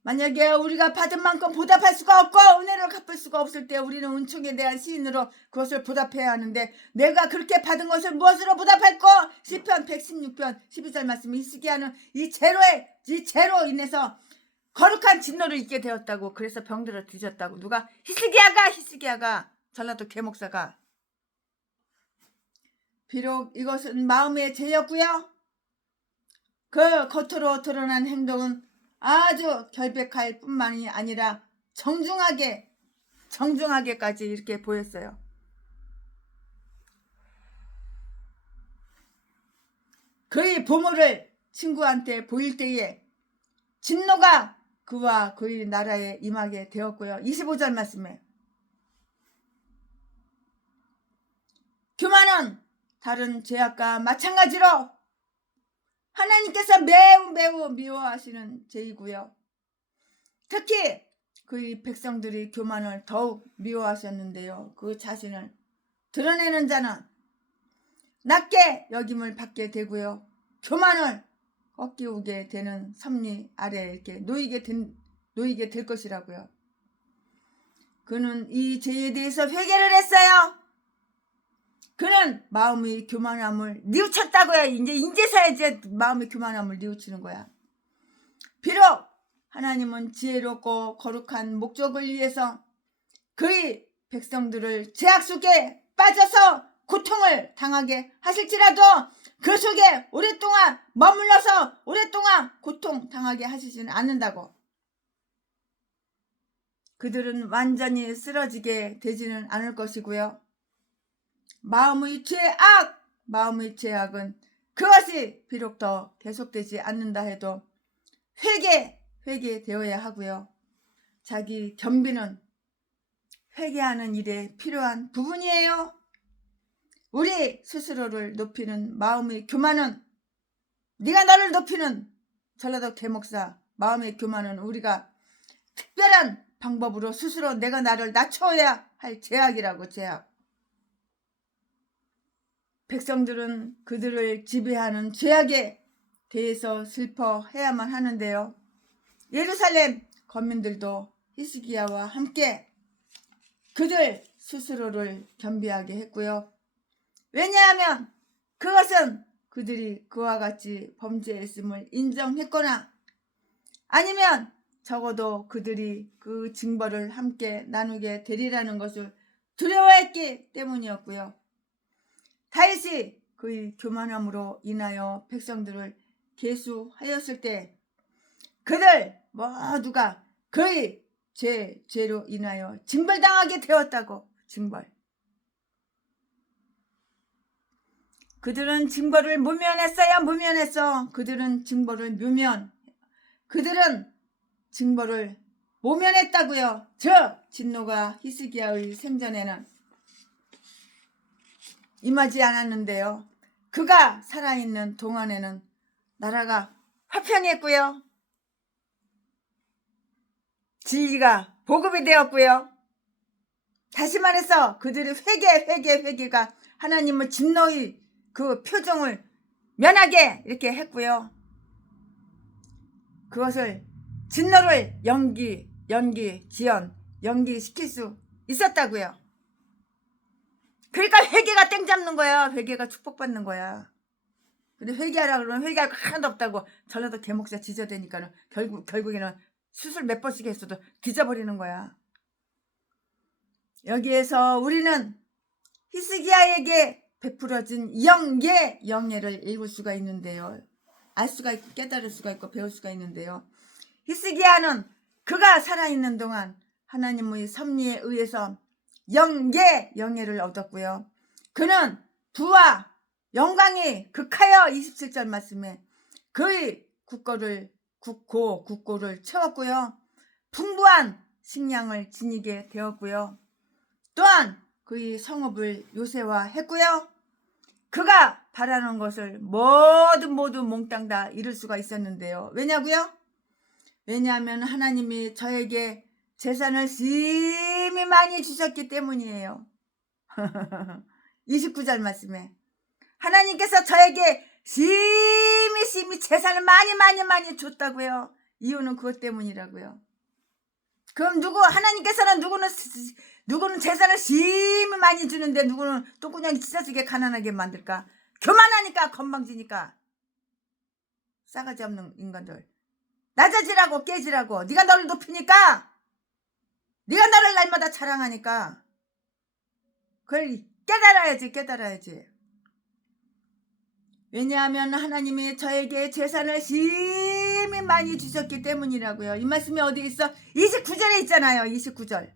만약에 우리가 받은 만큼 보답할 수가 없고 은혜를 갚을 수가 없을 때 우리는 은총에 대한 시인으로 그것을 보답해야 하는데, 내가 그렇게 받은 것을 무엇으로 보답할꼬? 시편 116편 12절 말씀, 히스기야는 이 죄로 인해서 거룩한 진노를 입게 되었다고. 그래서 병들어 뒤졌다고. 누가? 히스기야가 전라도 개목사가. 비록 이것은 마음의 죄였고요, 그 겉으로 드러난 행동은 아주 결백할 뿐만이 아니라 정중하게까지 이렇게 보였어요. 그의 보물을 친구한테 보일 때에 진노가 그와 그의 나라에 임하게 되었고요. 25절 말씀에 교만은 다른 죄악과 마찬가지로 하나님께서 매우 미워하시는 죄이고요. 특히 그의 백성들이 교만을 더욱 미워하셨는데요. 그 자신을 드러내는 자는 낮게 여김을 받게 되고요. 교만을 꺾이우게 되는 섭리 아래에 이렇게 놓이게 될 것이라고요. 그는 이 죄에 대해서 회개를 했어요. 그는 마음의 교만함을 뉘우쳤다고요. 이제서야 마음의 교만함을 뉘우치는 거야. 비록 하나님은 지혜롭고 거룩한 목적을 위해서 그의 백성들을 죄악 속에 빠져서 고통을 당하게 하실지라도 그 속에 오랫동안 머물러서 오랫동안 고통 당하게 하시지는 않는다고. 그들은 완전히 쓰러지게 되지는 않을 것이고요. 마음의 죄악은 그것이 비록 더 계속되지 않는다 해도 회개되어야 하고요. 자기 겸비는 회개하는 일에 필요한 부분이에요. 우리 스스로를 높이는 마음의 교만은, 네가 너를 높이는 전라도 개목사 마음의 교만은 우리가 특별한 방법으로 스스로 내가 나를 낮춰야 할 죄악이라고. 죄악. 백성들은 그들을 지배하는 죄악에 대해서 슬퍼해야만 하는데요. 예루살렘 거민들도 히스기야와 함께 그들 스스로를 겸비하게 했고요. 왜냐하면 그것은 그들이 그와 같이 범죄했음을 인정했거나 아니면 적어도 그들이 그 징벌을 함께 나누게 되리라는 것을 두려워했기 때문이었고요. 다윗이 그의 교만함으로 인하여 백성들을 계수하였을 때 그들 모두가 그의 죄로 인하여 징벌당하게 되었다고. 징벌. 그들은 징벌을 모면했어요. 그들은 징벌을 모면했다고요. 진노가 히스기야의 생전에는 임하지 않았는데요. 그가 살아있는 동안에는 나라가 화평했고요. 진리가 보급이 되었고요. 다시 말해서 그들의 회개가 하나님을 진노의 그 표정을 면하게 이렇게 했고요. 그것을 진노를 연기시킬 수 있었다고요. 그러니까 회개가 땡 잡는 거야. 회개가 축복받는 거야. 근데 회개하라 그러면 회개할 거 하나도 없다고 전라도 개목사 지저대니까는 결국에는 수술 몇 번씩 했어도 뒤져버리는 거야. 여기에서 우리는 히스기야에게 베풀어진 영예를 읽을 수가 있는데요. 알 수가 있고 깨달을 수가 있고 배울 수가 있는데요. 히스기야는 그가 살아있는 동안 하나님의 섭리에 의해서 영예를 얻었고요. 그는 부와 영광이 극하여 27절 말씀에 그의 국고를 채웠고요. 풍부한 식량을 지니게 되었고요. 또한 그의 성읍을 요새화했고요. 그가 바라는 것을 모두 몽땅 다 이룰 수가 있었는데요. 왜냐고요? 왜냐하면 하나님이 저에게 재산을 심히 많이 주셨기 때문이에요. 29절 말씀에 하나님께서 저에게 심히 재산을 많이 줬다고요. 이유는 그것 때문이라고요. 그럼 하나님께서는 누구는 재산을 심히 많이 주는데 누구는 똥구녕이 찢어지게 가난하게 만들까? 교만하니까, 건방지니까. 싸가지 없는 인간들. 낮아지라고 깨지라고. 네가 너를 높이니까, 네가 너를 날마다 자랑하니까. 그걸 깨달아야지. 왜냐하면 하나님이 저에게 재산을 심히 많이 주셨기 때문이라고요. 이 말씀이 어디 있어? 29절에 있잖아요. 29절.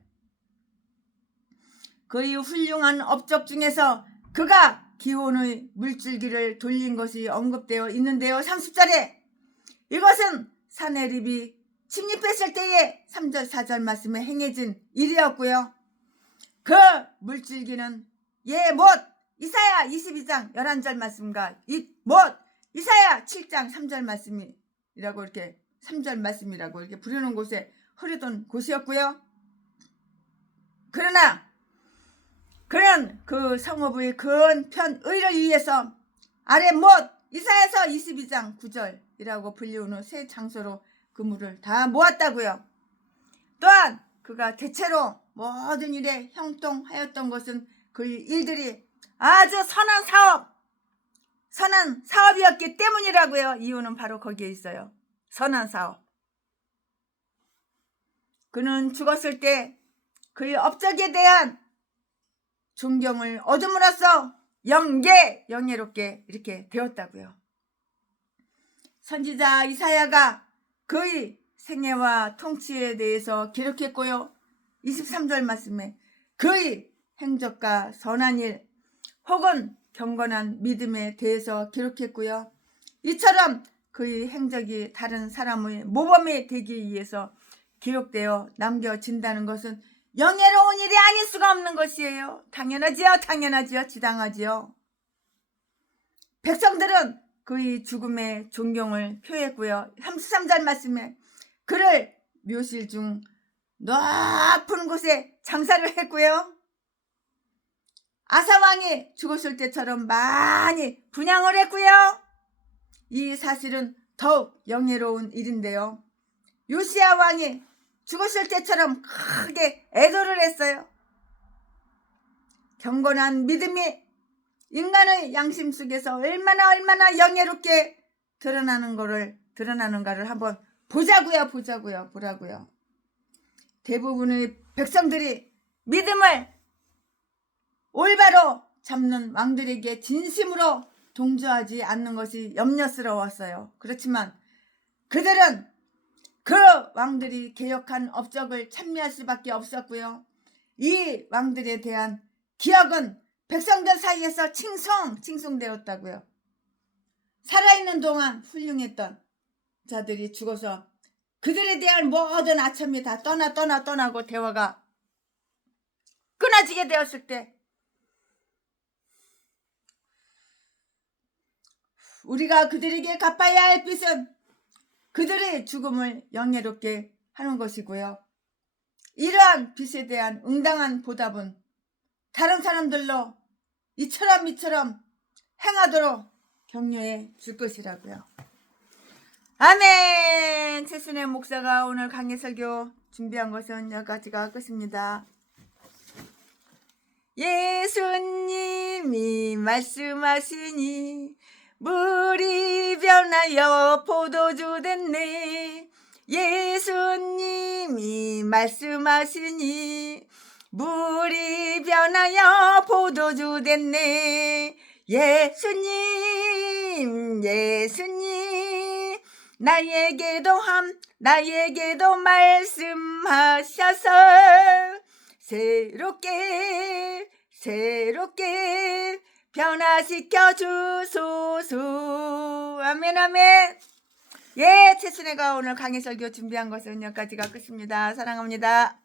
그의 훌륭한 업적 중에서 그가 기혼의 물줄기를 돌린 것이 언급되어 있는데요. 30절에 이것은 사내립이 침입했을 때에 3절 4절 말씀에 행해진 일이었고요. 그 물줄기는 이사야 22장 11절 말씀과 이사야 7장 3절 말씀이라고 이렇게 3절 말씀이라고 이렇게 부르는 곳에 흐르던 곳이었고요. 그러나 그는 그 성읍의 큰 편의를 위해서 아래 이사야서 22장 9절이라고 불리우는 세 장소로 그물을 다 모았다고요. 또한 그가 대체로 모든 일에 형통하였던 것은 그 일들이 아주 선한 사업이었기 때문이라고요. 이유는 바로 거기에 있어요. 선한 사업. 그는 죽었을 때 그의 업적에 대한 존경을 얻음으로써 영예롭게 이렇게 되었다고요. 선지자 이사야가 그의 생애와 통치에 대해서 기록했고요. 23절 말씀에 그의 행적과 선한 일 혹은 경건한 믿음에 대해서 기록했고요. 이처럼 그의 행적이 다른 사람의 모범이 되기 위해서 기록되어 남겨진다는 것은 영예로운 일이 아닐 수가 없는 것이에요. 당연하지요. 지당하지요. 백성들은 그의 죽음에 존경을 표했고요. 33절 말씀에 그를 묘실 중 높은 곳에 장사를 했고요. 아사왕이 죽었을 때처럼 많이 분향을 했고요. 이 사실은 더욱 영예로운 일인데요. 요시야 왕이 죽었을 때처럼 크게 애도를 했어요. 경건한 믿음이 인간의 양심 속에서 얼마나 영예롭게 드러나는가를 한번 보라고요. 대부분의 백성들이 믿음을 올바로 잡는 왕들에게 진심으로 동조하지 않는 것이 염려스러웠어요. 그렇지만 그들은 그 왕들이 개혁한 업적을 찬미할 수밖에 없었고요. 이 왕들에 대한 기억은 백성들 사이에서 칭송되었다고요. 살아있는 동안 훌륭했던 자들이 죽어서 그들에 대한 모든 아첨이 다 떠나고 대화가 끊어지게 되었을 때 우리가 그들에게 갚아야 할 빚은 그들의 죽음을 영예롭게 하는 것이고요. 이러한 빛에 대한 응당한 보답은 다른 사람들로 이처럼 행하도록 격려해 줄 것이라고요. 아멘. 최순애 목사가 오늘 강해 설교 준비한 것은 여기까지가 끝입니다. 예수님이 말씀하시니 물이 변하여 포도주 됐네. 예수님이 말씀하시니 물이 변하여 포도주 됐네. 예수님 나에게도 말씀하셔서 새롭게 변화시켜 주소서. 아멘 아멘. 예, 최순애가 오늘 강의 설교 준비한 것은 여기까지가 끝입니다. 사랑합니다.